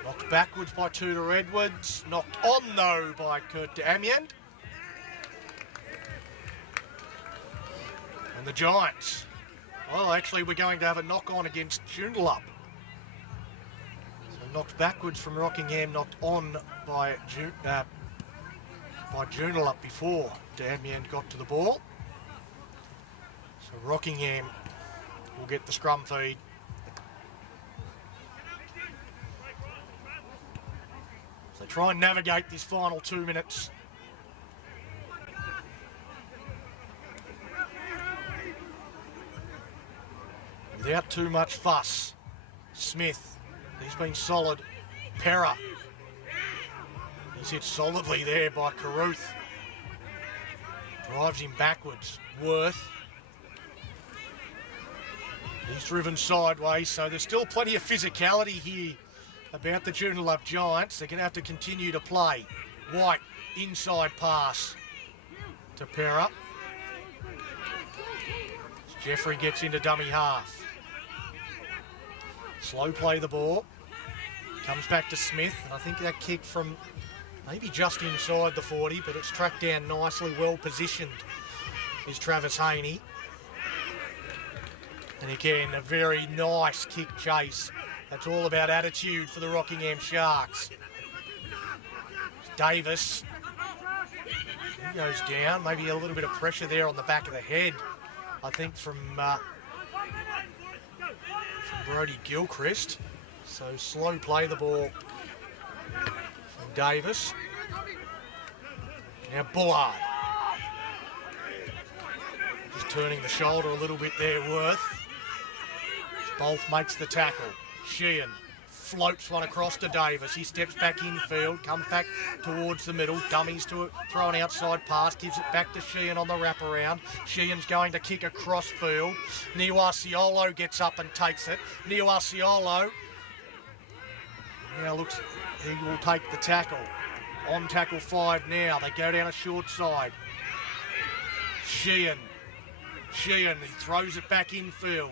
Knocked backwards by Tudor Edwards. Knocked on, though, by Kurt Damian. And the Giants. Well, actually, we're going to have a knock-on against Joondalup. So knocked backwards from Rockingham, knocked on by Joondalup before Damian got to the ball. So Rockingham will get the scrum feed. So try and navigate this final 2 minutes. Without too much fuss. Smith, he's been solid. Pera, he's hit solidly there by Carruth. Drives him backwards. Worth, he's driven sideways, so there's still plenty of physicality here about the Joondalup Giants. They're going to have to continue to play. White, inside pass to Pera. Jeffrey gets into dummy half. Slow play the ball. Comes back to Smith, and I think that kick from maybe just inside the 40, but it's tracked down nicely, well positioned, is Travis Haney. And again, a very nice kick chase. That's all about attitude for the Rockingham Sharks. Davis, he goes down, maybe a little bit of pressure there on the back of the head, I think from Brodie Gilchrist. So slow play the ball from Davis. Now Bullard. Just turning the shoulder a little bit there, Worth. Bolt makes the tackle. Sheehan floats one across to Davis. He steps back infield, comes back towards the middle, dummies to throw an outside pass, gives it back to Sheehan on the wraparound. Sheehan's going to kick across field. Niuasiolo gets up and takes it. Niuasiolo now looks, he will take the tackle. On tackle 5 now. They go down a short side. Sheehan, he throws it back infield.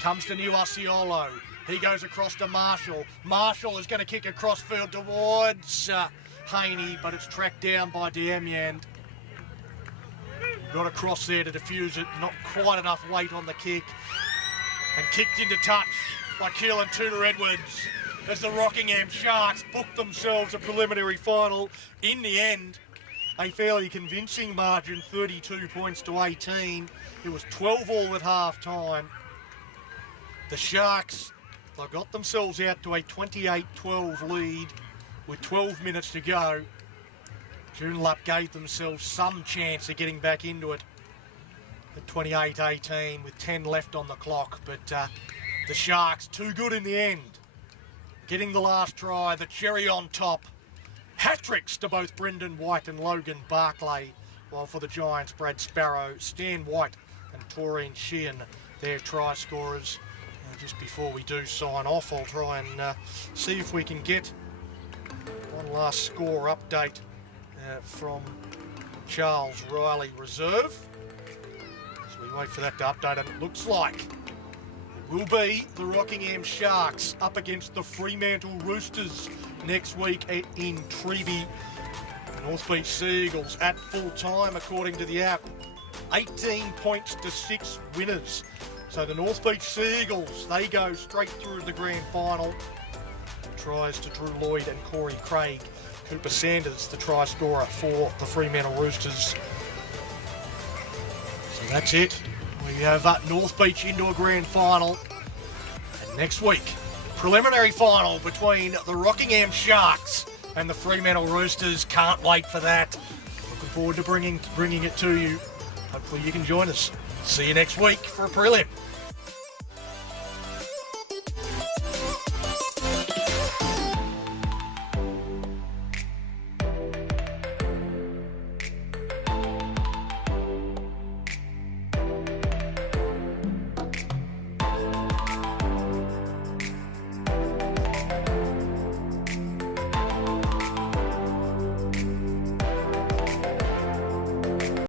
Comes to Niuasiolo. He goes across to Marshall. Marshall is going to kick across field towards Haney, but it's tracked down by Damian. Got across there to defuse it. Not quite enough weight on the kick. And kicked into touch by Keelan Tudor Edwards as the Rockingham Sharks booked themselves a preliminary final. In the end, a fairly convincing margin, 32 points to 18. It was 12 all at half-time. The Sharks, they got themselves out to a 28-12 lead with 12 minutes to go. Joondalup gave themselves some chance of getting back into it at 28-18 with 10 left on the clock. But the Sharks, too good in the end. Getting the last try, the cherry on top. Hat-tricks to both Brendan White and Logan Barclay. While for the Giants, Brad Sparrow, Stan White and Taurine Sheehan, their try scorers. Just before we do sign off, I'll try and see if we can get one last score update from Charles Riley Reserve. As we wait for that to update, and it looks like it will be the Rockingham Sharks up against the Fremantle Roosters next week in Treeby. North Beach Seagulls at full time, according to the app. 18 points to 6 winners. So the North Beach Seagulls, they go straight through to the grand final. Tries to Drew Lloyd and Corey Craig. Cooper Sanders, the try scorer for the Fremantle Roosters. So that's it. We have North Beach into a grand final. And next week, preliminary final between the Rockingham Sharks and the Fremantle Roosters. Can't wait for that. Looking forward to bringing it to you. Hopefully you can join us. See you next week for a prelim.